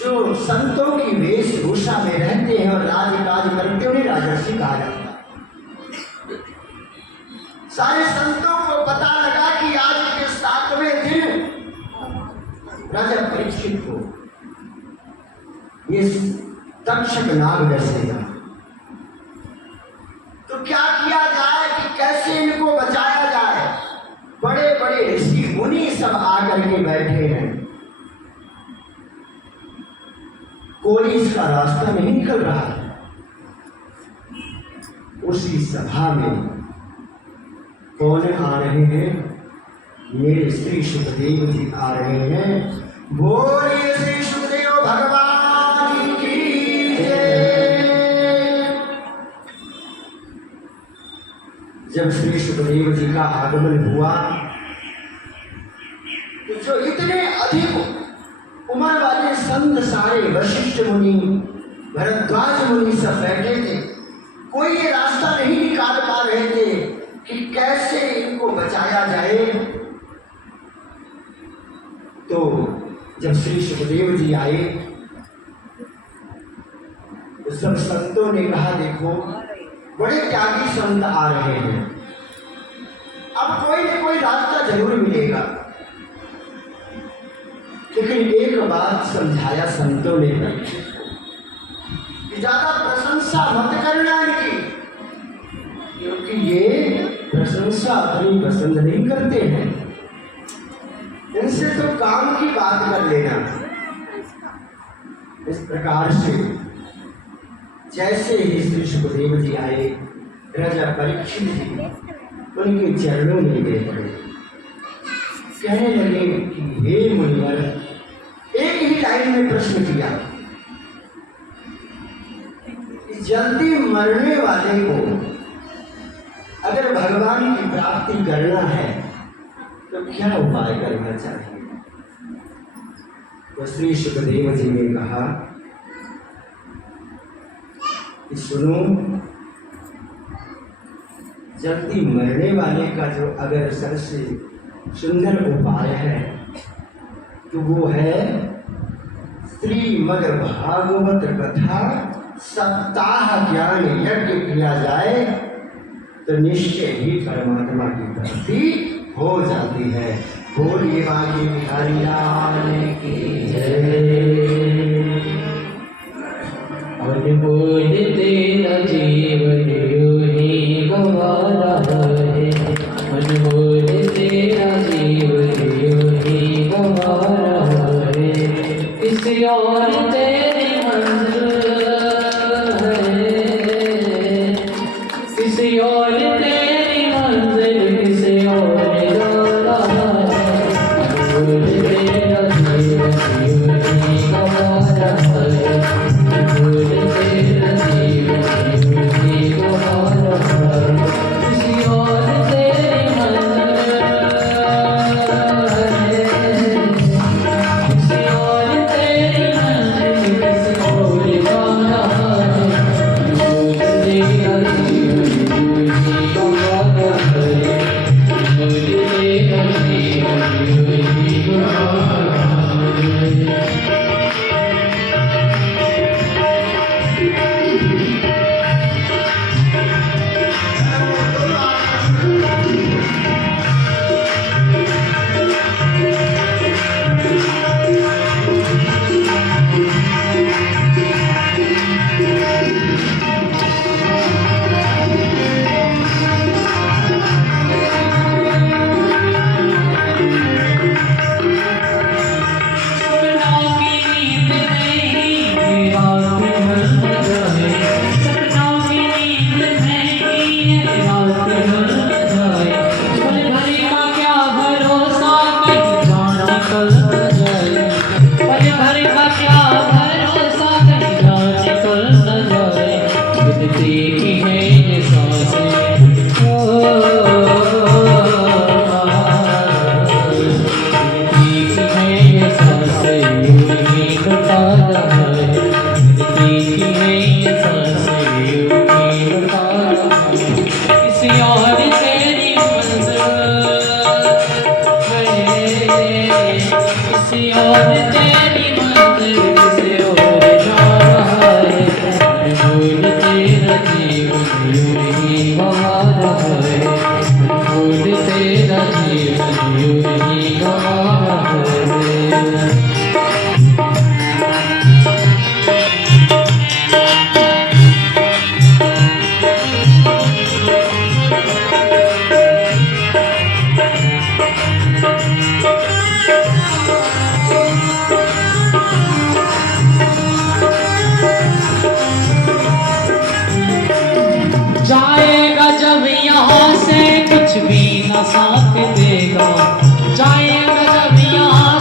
जो संतों की वेशभूषा में रहते हैं और राजकाज करते उन्हें राजर्षि कहा जाता है। सारे संतों को पता लगा कि आज के 7वें दिन राजा परीक्षित को ये तक्षक नाग डसेगा। तो क्या किया जाए कि कैसे इनको बचाया जाए। बड़े बड़े ऋषि मुनि सब आकर के बैठे हैं, कोई इसका रास्ता नहीं निकल रहा। उसी सभा में कौन आ रहे हैं, मेरे श्री सुखदेव जी आ रहे हैं। बोलिए श्री सुखदेव भगवान की जय। जब श्री सुखदेव जी का आगमन हुआ तो जो इतने अधिक उम्र वाले संत सारे वशिष्ठ मुनि, भरद्वाज मुनि सब बैठे थे, कोई ये रास्ता नहीं निकाल पा रहे थे कि कैसे इनको बचाया जाए। तो जब श्री सुखदेव जी आए तो सब संतों ने कहा देखो बड़े त्यागी संत आ रहे हैं, अब कोई न कोई रास्ता जरूर मिलेगा। लेकिन एक बात समझाया संतों ने कि ज्यादा प्रशंसा मत करना इनकी, प्रशंसा अपनी पसंद नहीं करते हैं। इनसे तो काम की बात कर लेना। इस प्रकार से जैसे ही श्री सुखदेव जी आए, राजा परीक्षित जी उनके चरणों में गिर पड़े। कहने लगे कि हे मुनिवर, एक ही लाइन में प्रश्न किया कि जल्दी मरने वाले को अगर भगवान की प्राप्ति करना है तो क्या उपाय करना चाहिए। तो श्री सुखदेव जी ने कहा कि सुनो, जल्दी मरने वाले का जो अगर सबसे सुंदर उपाय है तो वो है श्रीमद् भागवत कथा सप्ताह ज्ञान यज्ञ किया जाए तो निश्चय ही परमात्मा की प्राप्ति हो जाती है। बोलिए बाकी बिहारी लाल की जय। अनमोल तेरा जीवन यूं ही गंवारा है, अनमोल तेरा जीवन यूं ही गंवारा है। किसी और तेरी मंजिल है, किसी और तेरी मंजिल, किसी और जाना है। अनमोल तेरा जीवन यूं ही गंवारा है, अनमोल तेरा जीवन यूं ही गंवारा है। किसी और तेरी मंजिल है, किसी और तेरी मंजिल, किसी और जाना है। अनमोल तेरा जीवन यूं ही गंवारा है, अनमोल तेरा जीवन यूं ही गंवारा है। सपनों की नींद नहीं रात ढल जाए, सपनों की नींद नहीं रात ढल जाए। पल भर का क्या भरोसा कहीं जान निकल न जाए, पल भर का क्या भरोसा कहीं जान निकल न जाए। गिनती की है ये सांसें, किसी और तेरी मंजिल है, किसी और तेरी मंजिल, किसी और जाना है। अनमोल तेरा जीवन यूं ही गंवारा है, अनमोल तेरा जीवन यूं ही गंवारा है। जाएगा जब यहाँ से कुछ भी न साथ देगा, जाएगा जब यहाँ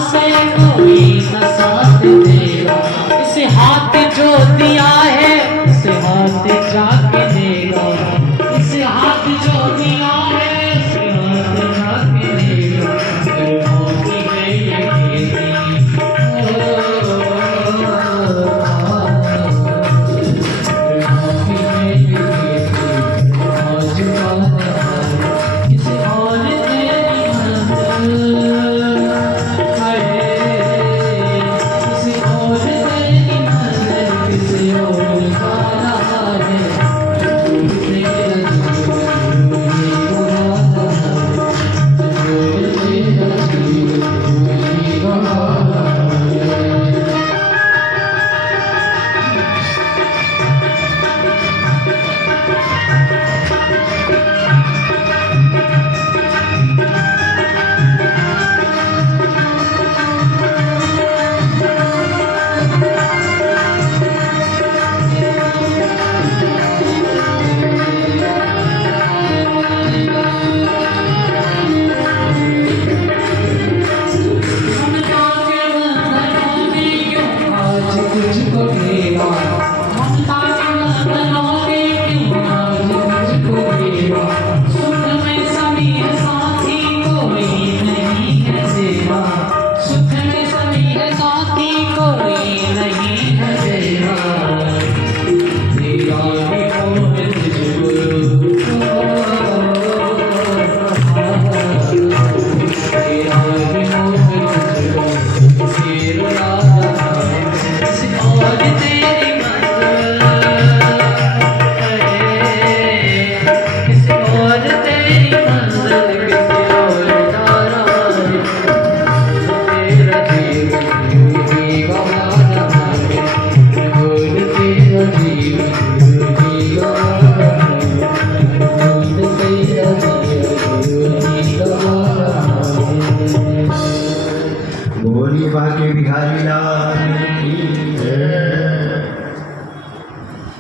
बोलिए बाके बिहारी लाल की जय।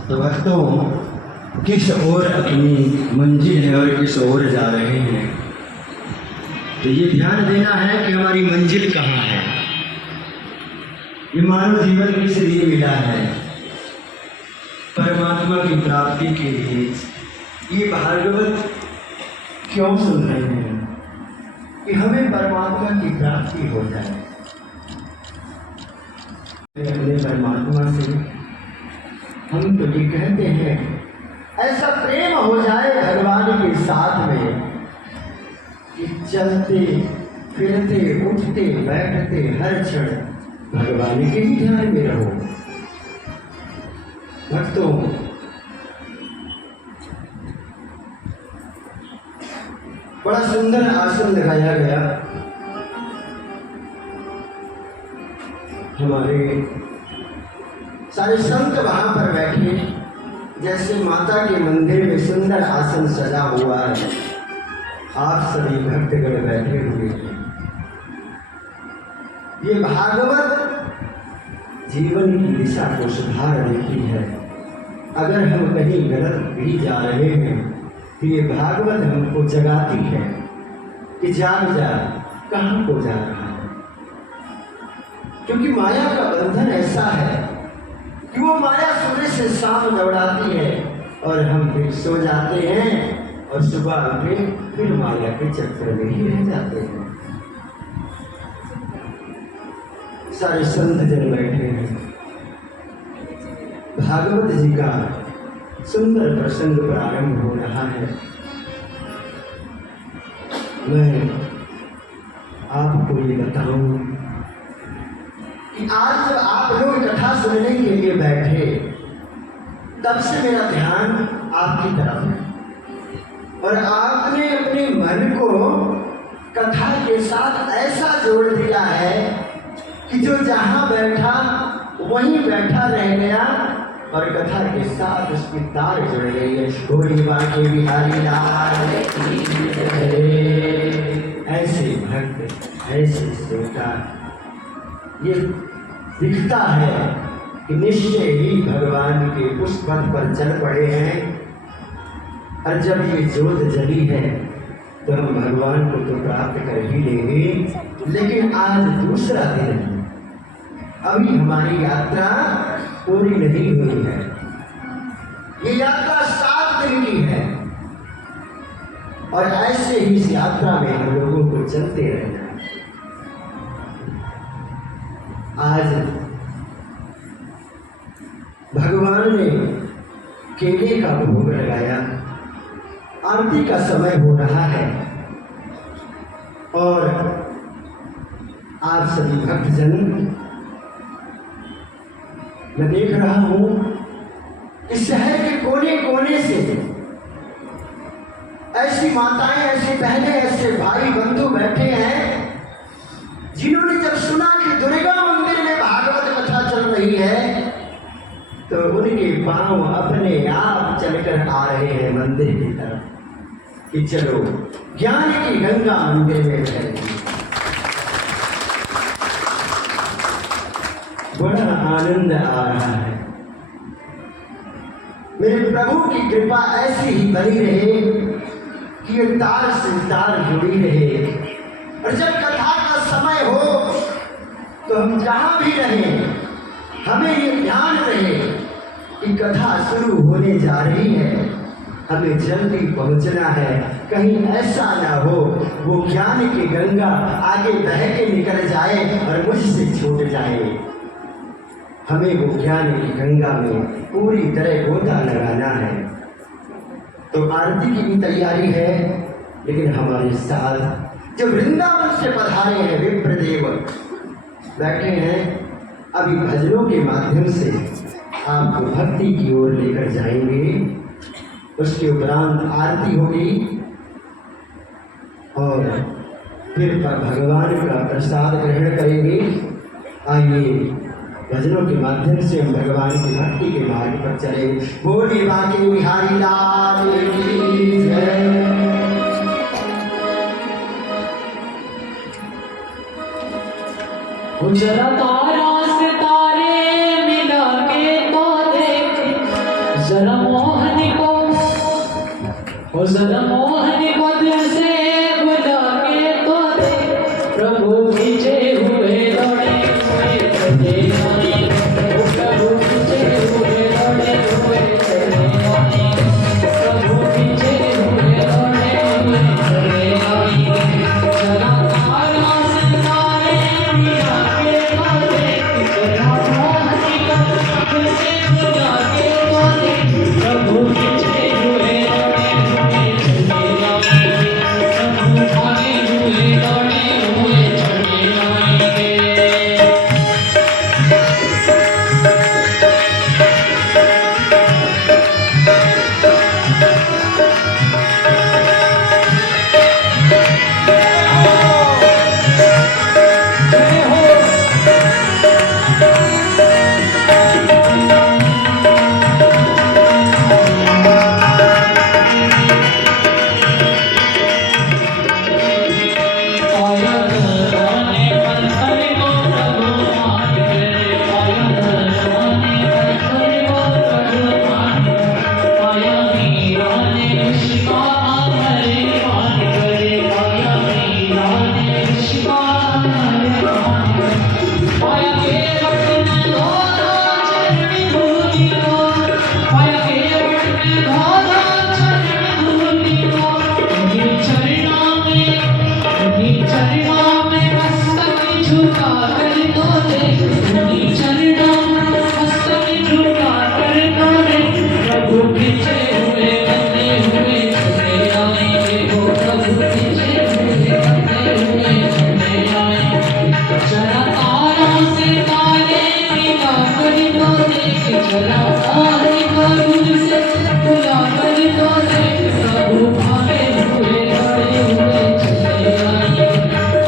तो भक्तों, किस ओर अपनी मंजिल है और किस ओर जा रहे हैं, तो ये ध्यान देना है कि हमारी मंजिल कहाँ है। ये मानव जीवन किस लिए मिला है? परमात्मा की प्राप्ति के लिए। ये भागवत क्यों सुन रहे हैं? कि हमें परमात्मा की प्राप्ति हो जाए। अपने परमात्मा से हम तो ये कहते हैं, ऐसा प्रेम हो जाए भगवान के साथ में कि चलते फिरते उठते बैठते हर क्षण भगवान के ही ध्यान में रहो। भक्तों, बड़ा सुंदर आसन लगाया गया। हमारे सारे संत वहां पर बैठे, जैसे माता के मंदिर में सुंदर आसन सजा हुआ है, आप सभी भक्तगण बैठे हुए हैं। ये भागवत जीवन की दिशा को सुधार देती है। अगर हम कहीं गलत भी जा रहे हैं तो ये भागवत हमको जगाती है कि जाग जा, कहाँ को जा रहा है। क्योंकि माया का बंधन ऐसा है कि वो माया सुबह से शाम दौड़ाती है और हम फिर सो जाते हैं और सुबह उठे फिर माया के चक्कर में ही रह जाते हैं। सारे संत जन बैठे हैं। भागवत जी का सुंदर प्रसंग प्रारंभ हो रहा है। मैं आपको ये बताऊं कि आज जब आप लोग कथा सुनने के लिए बैठे, तब से मेरा ध्यान आपकी तरफ है और आपने अपने मन को कथा के साथ ऐसा जोड़ दिया है कि जो जहां बैठा वहीं बैठा रह गया और कथा के साथ उसकी तार जुड़ गई है। भोली बाके बिहारी लाल की जय। ऐसे भक्त, ऐसे श्रोता, ये दिखता है कि निश्चय ही भगवान के उस पथ पर चल पड़े हैं। और जब ये ज्योत जली है तो हम भगवान को तो प्राप्त कर ही लेंगे। लेकिन आज दूसरा दिन है, अभी हमारी यात्रा पूरी नहीं हुई है। ये यात्रा 7 दिन की है और ऐसे ही इस यात्रा में हम लोगों को चलते रहना है। आज भगवान ने केले का भोग लगाया, आरती का समय हो रहा है और आप सभी भक्तजन, मैं देख रहा हूं कि शहर के कोने कोने से ऐसी माताएं, ऐसी बहनें, ऐसे भाई बंधु बैठे हैं जिन्होंने जब सुना कि दुर्गा मंदिर में भागवत कथा चल रही है तो उनके पांव अपने आप चलकर आ रहे हैं मंदिर की तरफ कि चलो ज्ञान की गंगा मंदिर में बहेगी। बड़ा आनंद आ रहा है। मेरे प्रभु की कृपा ऐसी ही बनी रहे कि ये तार से तार जुड़ी रहे और जब कथा का समय हो तो हम जहां भी रहें, हमें ये ध्यान रहे कि कथा शुरू होने जा रही है, हमें जल्दी पहुंचना है। कहीं ऐसा ना हो वो ज्ञान की गंगा आगे बह के निकल जाए और मुझसे छूट जाए। हमें वो ज्ञान की गंगा में पूरी तरह गोता लगाना है। तो आरती की भी तैयारी है, लेकिन हमारे साथ जो वृंदावन से पधारे हैं विप्रदेव बैठे हैं, अभी भजनों के माध्यम से आपको भक्ति की ओर लेकर जाएंगे। उसके उपरांत आरती होगी और फिर भगवान का प्रसाद ग्रहण करेंगे। आइए भजनों के माध्यम से हम भगवान की भक्ति के मार्ग पर चले। बोलिए बाके बिहारी लाल की जय। जरा तारा सितारे मिला के तो देख, जरा मोहनी को, जरा मोहनी को दिल से बुला के तो देख, प्रभु खींचे हुए दौड़े हुए चले आए, प्रभु खींचे हुए दौड़े हुए चले आए, प्रभु खींचे हुए दौड़े हुए चले आए। जरा तारा सितारे मिला के तो देख, जरा मोहनी को दिल से बुला के तो देख, प्रभु खींचे हुए दौड़े हुए चले आए,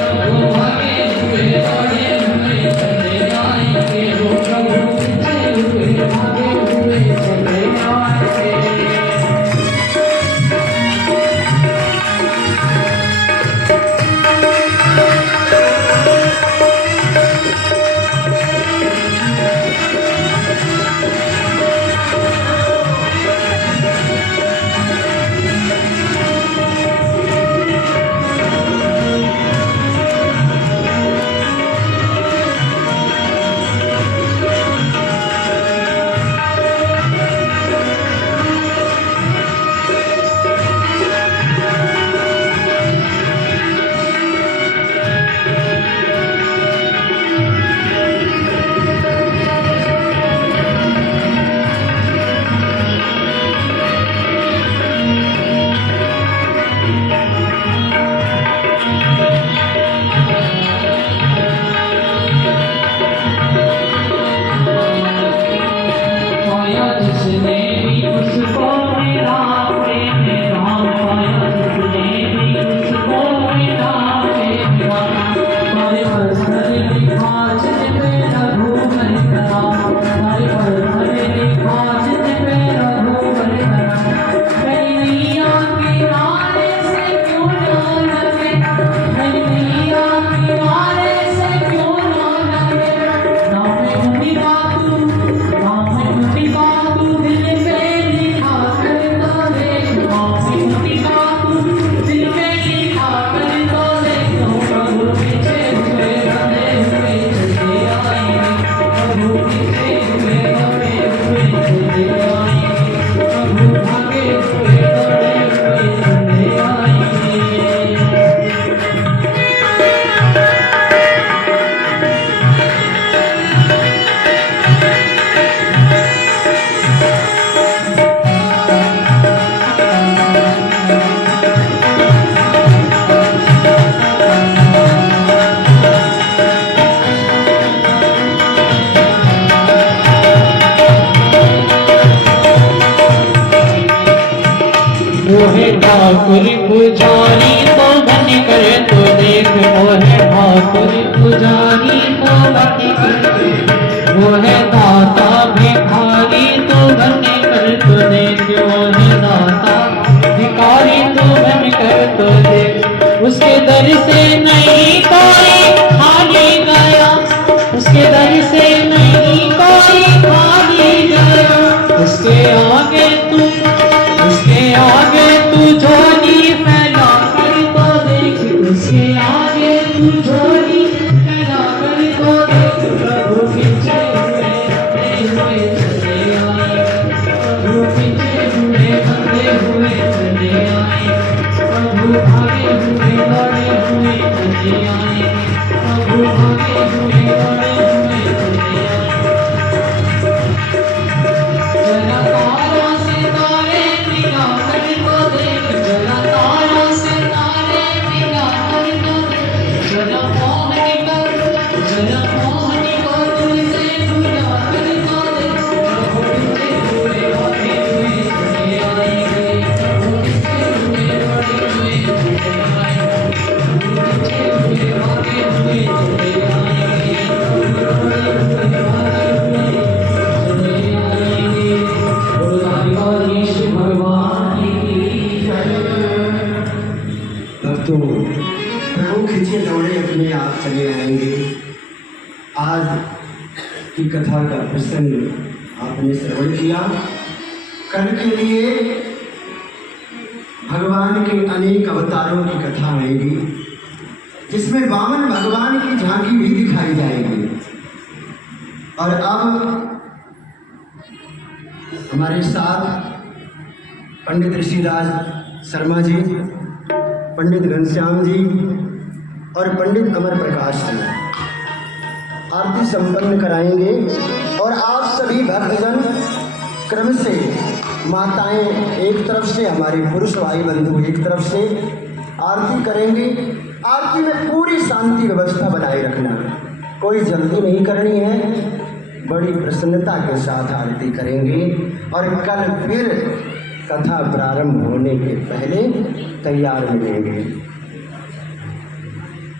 प्रभु भागे हुए दौड़े हुए चले आएंगे। ठाकुर पुजारी तो बन कर तो देख, वो है ठाकुर पुजारी तो बन कर, वो है दाता भिखारी तो बन कर तो देख, वो है दाता भिखारी तो बन कर तो देख, उसके दर से नहीं कोई खाली गया, भक्तों, प्रभु खींचे दौड़े अपने आप चले आएंगे। आज की कथा का प्रसंग आपने श्रवण किया। कल के लिए भगवान के अनेक अवतारों की कथा आएगी, जिसमें वामन भगवान की झांकी भी दिखाई जाएगी। और अब हमारे साथ पंडित ऋषिराज शर्मा जी, पंडित घनश्याम जी और पंडित अमर प्रकाश जी आरती संपन्न कराएंगे। और आप सभी भक्तजन क्रम से, माताएं एक तरफ से, हमारे पुरुष भाई बंधु एक तरफ से आरती करेंगे। आरती में पूरी शांति व्यवस्था बनाए रखना, कोई जल्दी नहीं करनी है, बड़ी प्रसन्नता के साथ आरती करेंगे। और कल फिर कथा प्रारंभ होने के पहले तैयार मिलेंगे।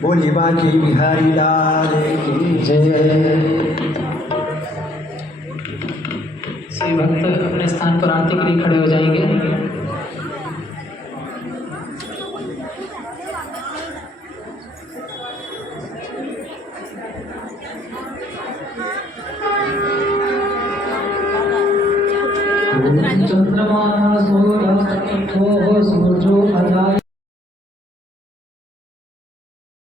बोलिए बांके बिहारी लाल की जय। श्री भक्त अपने स्थान पर आरती के लिए खड़े हो जाएंगे। चंद्रमा सूर्य सूर्यो अजाय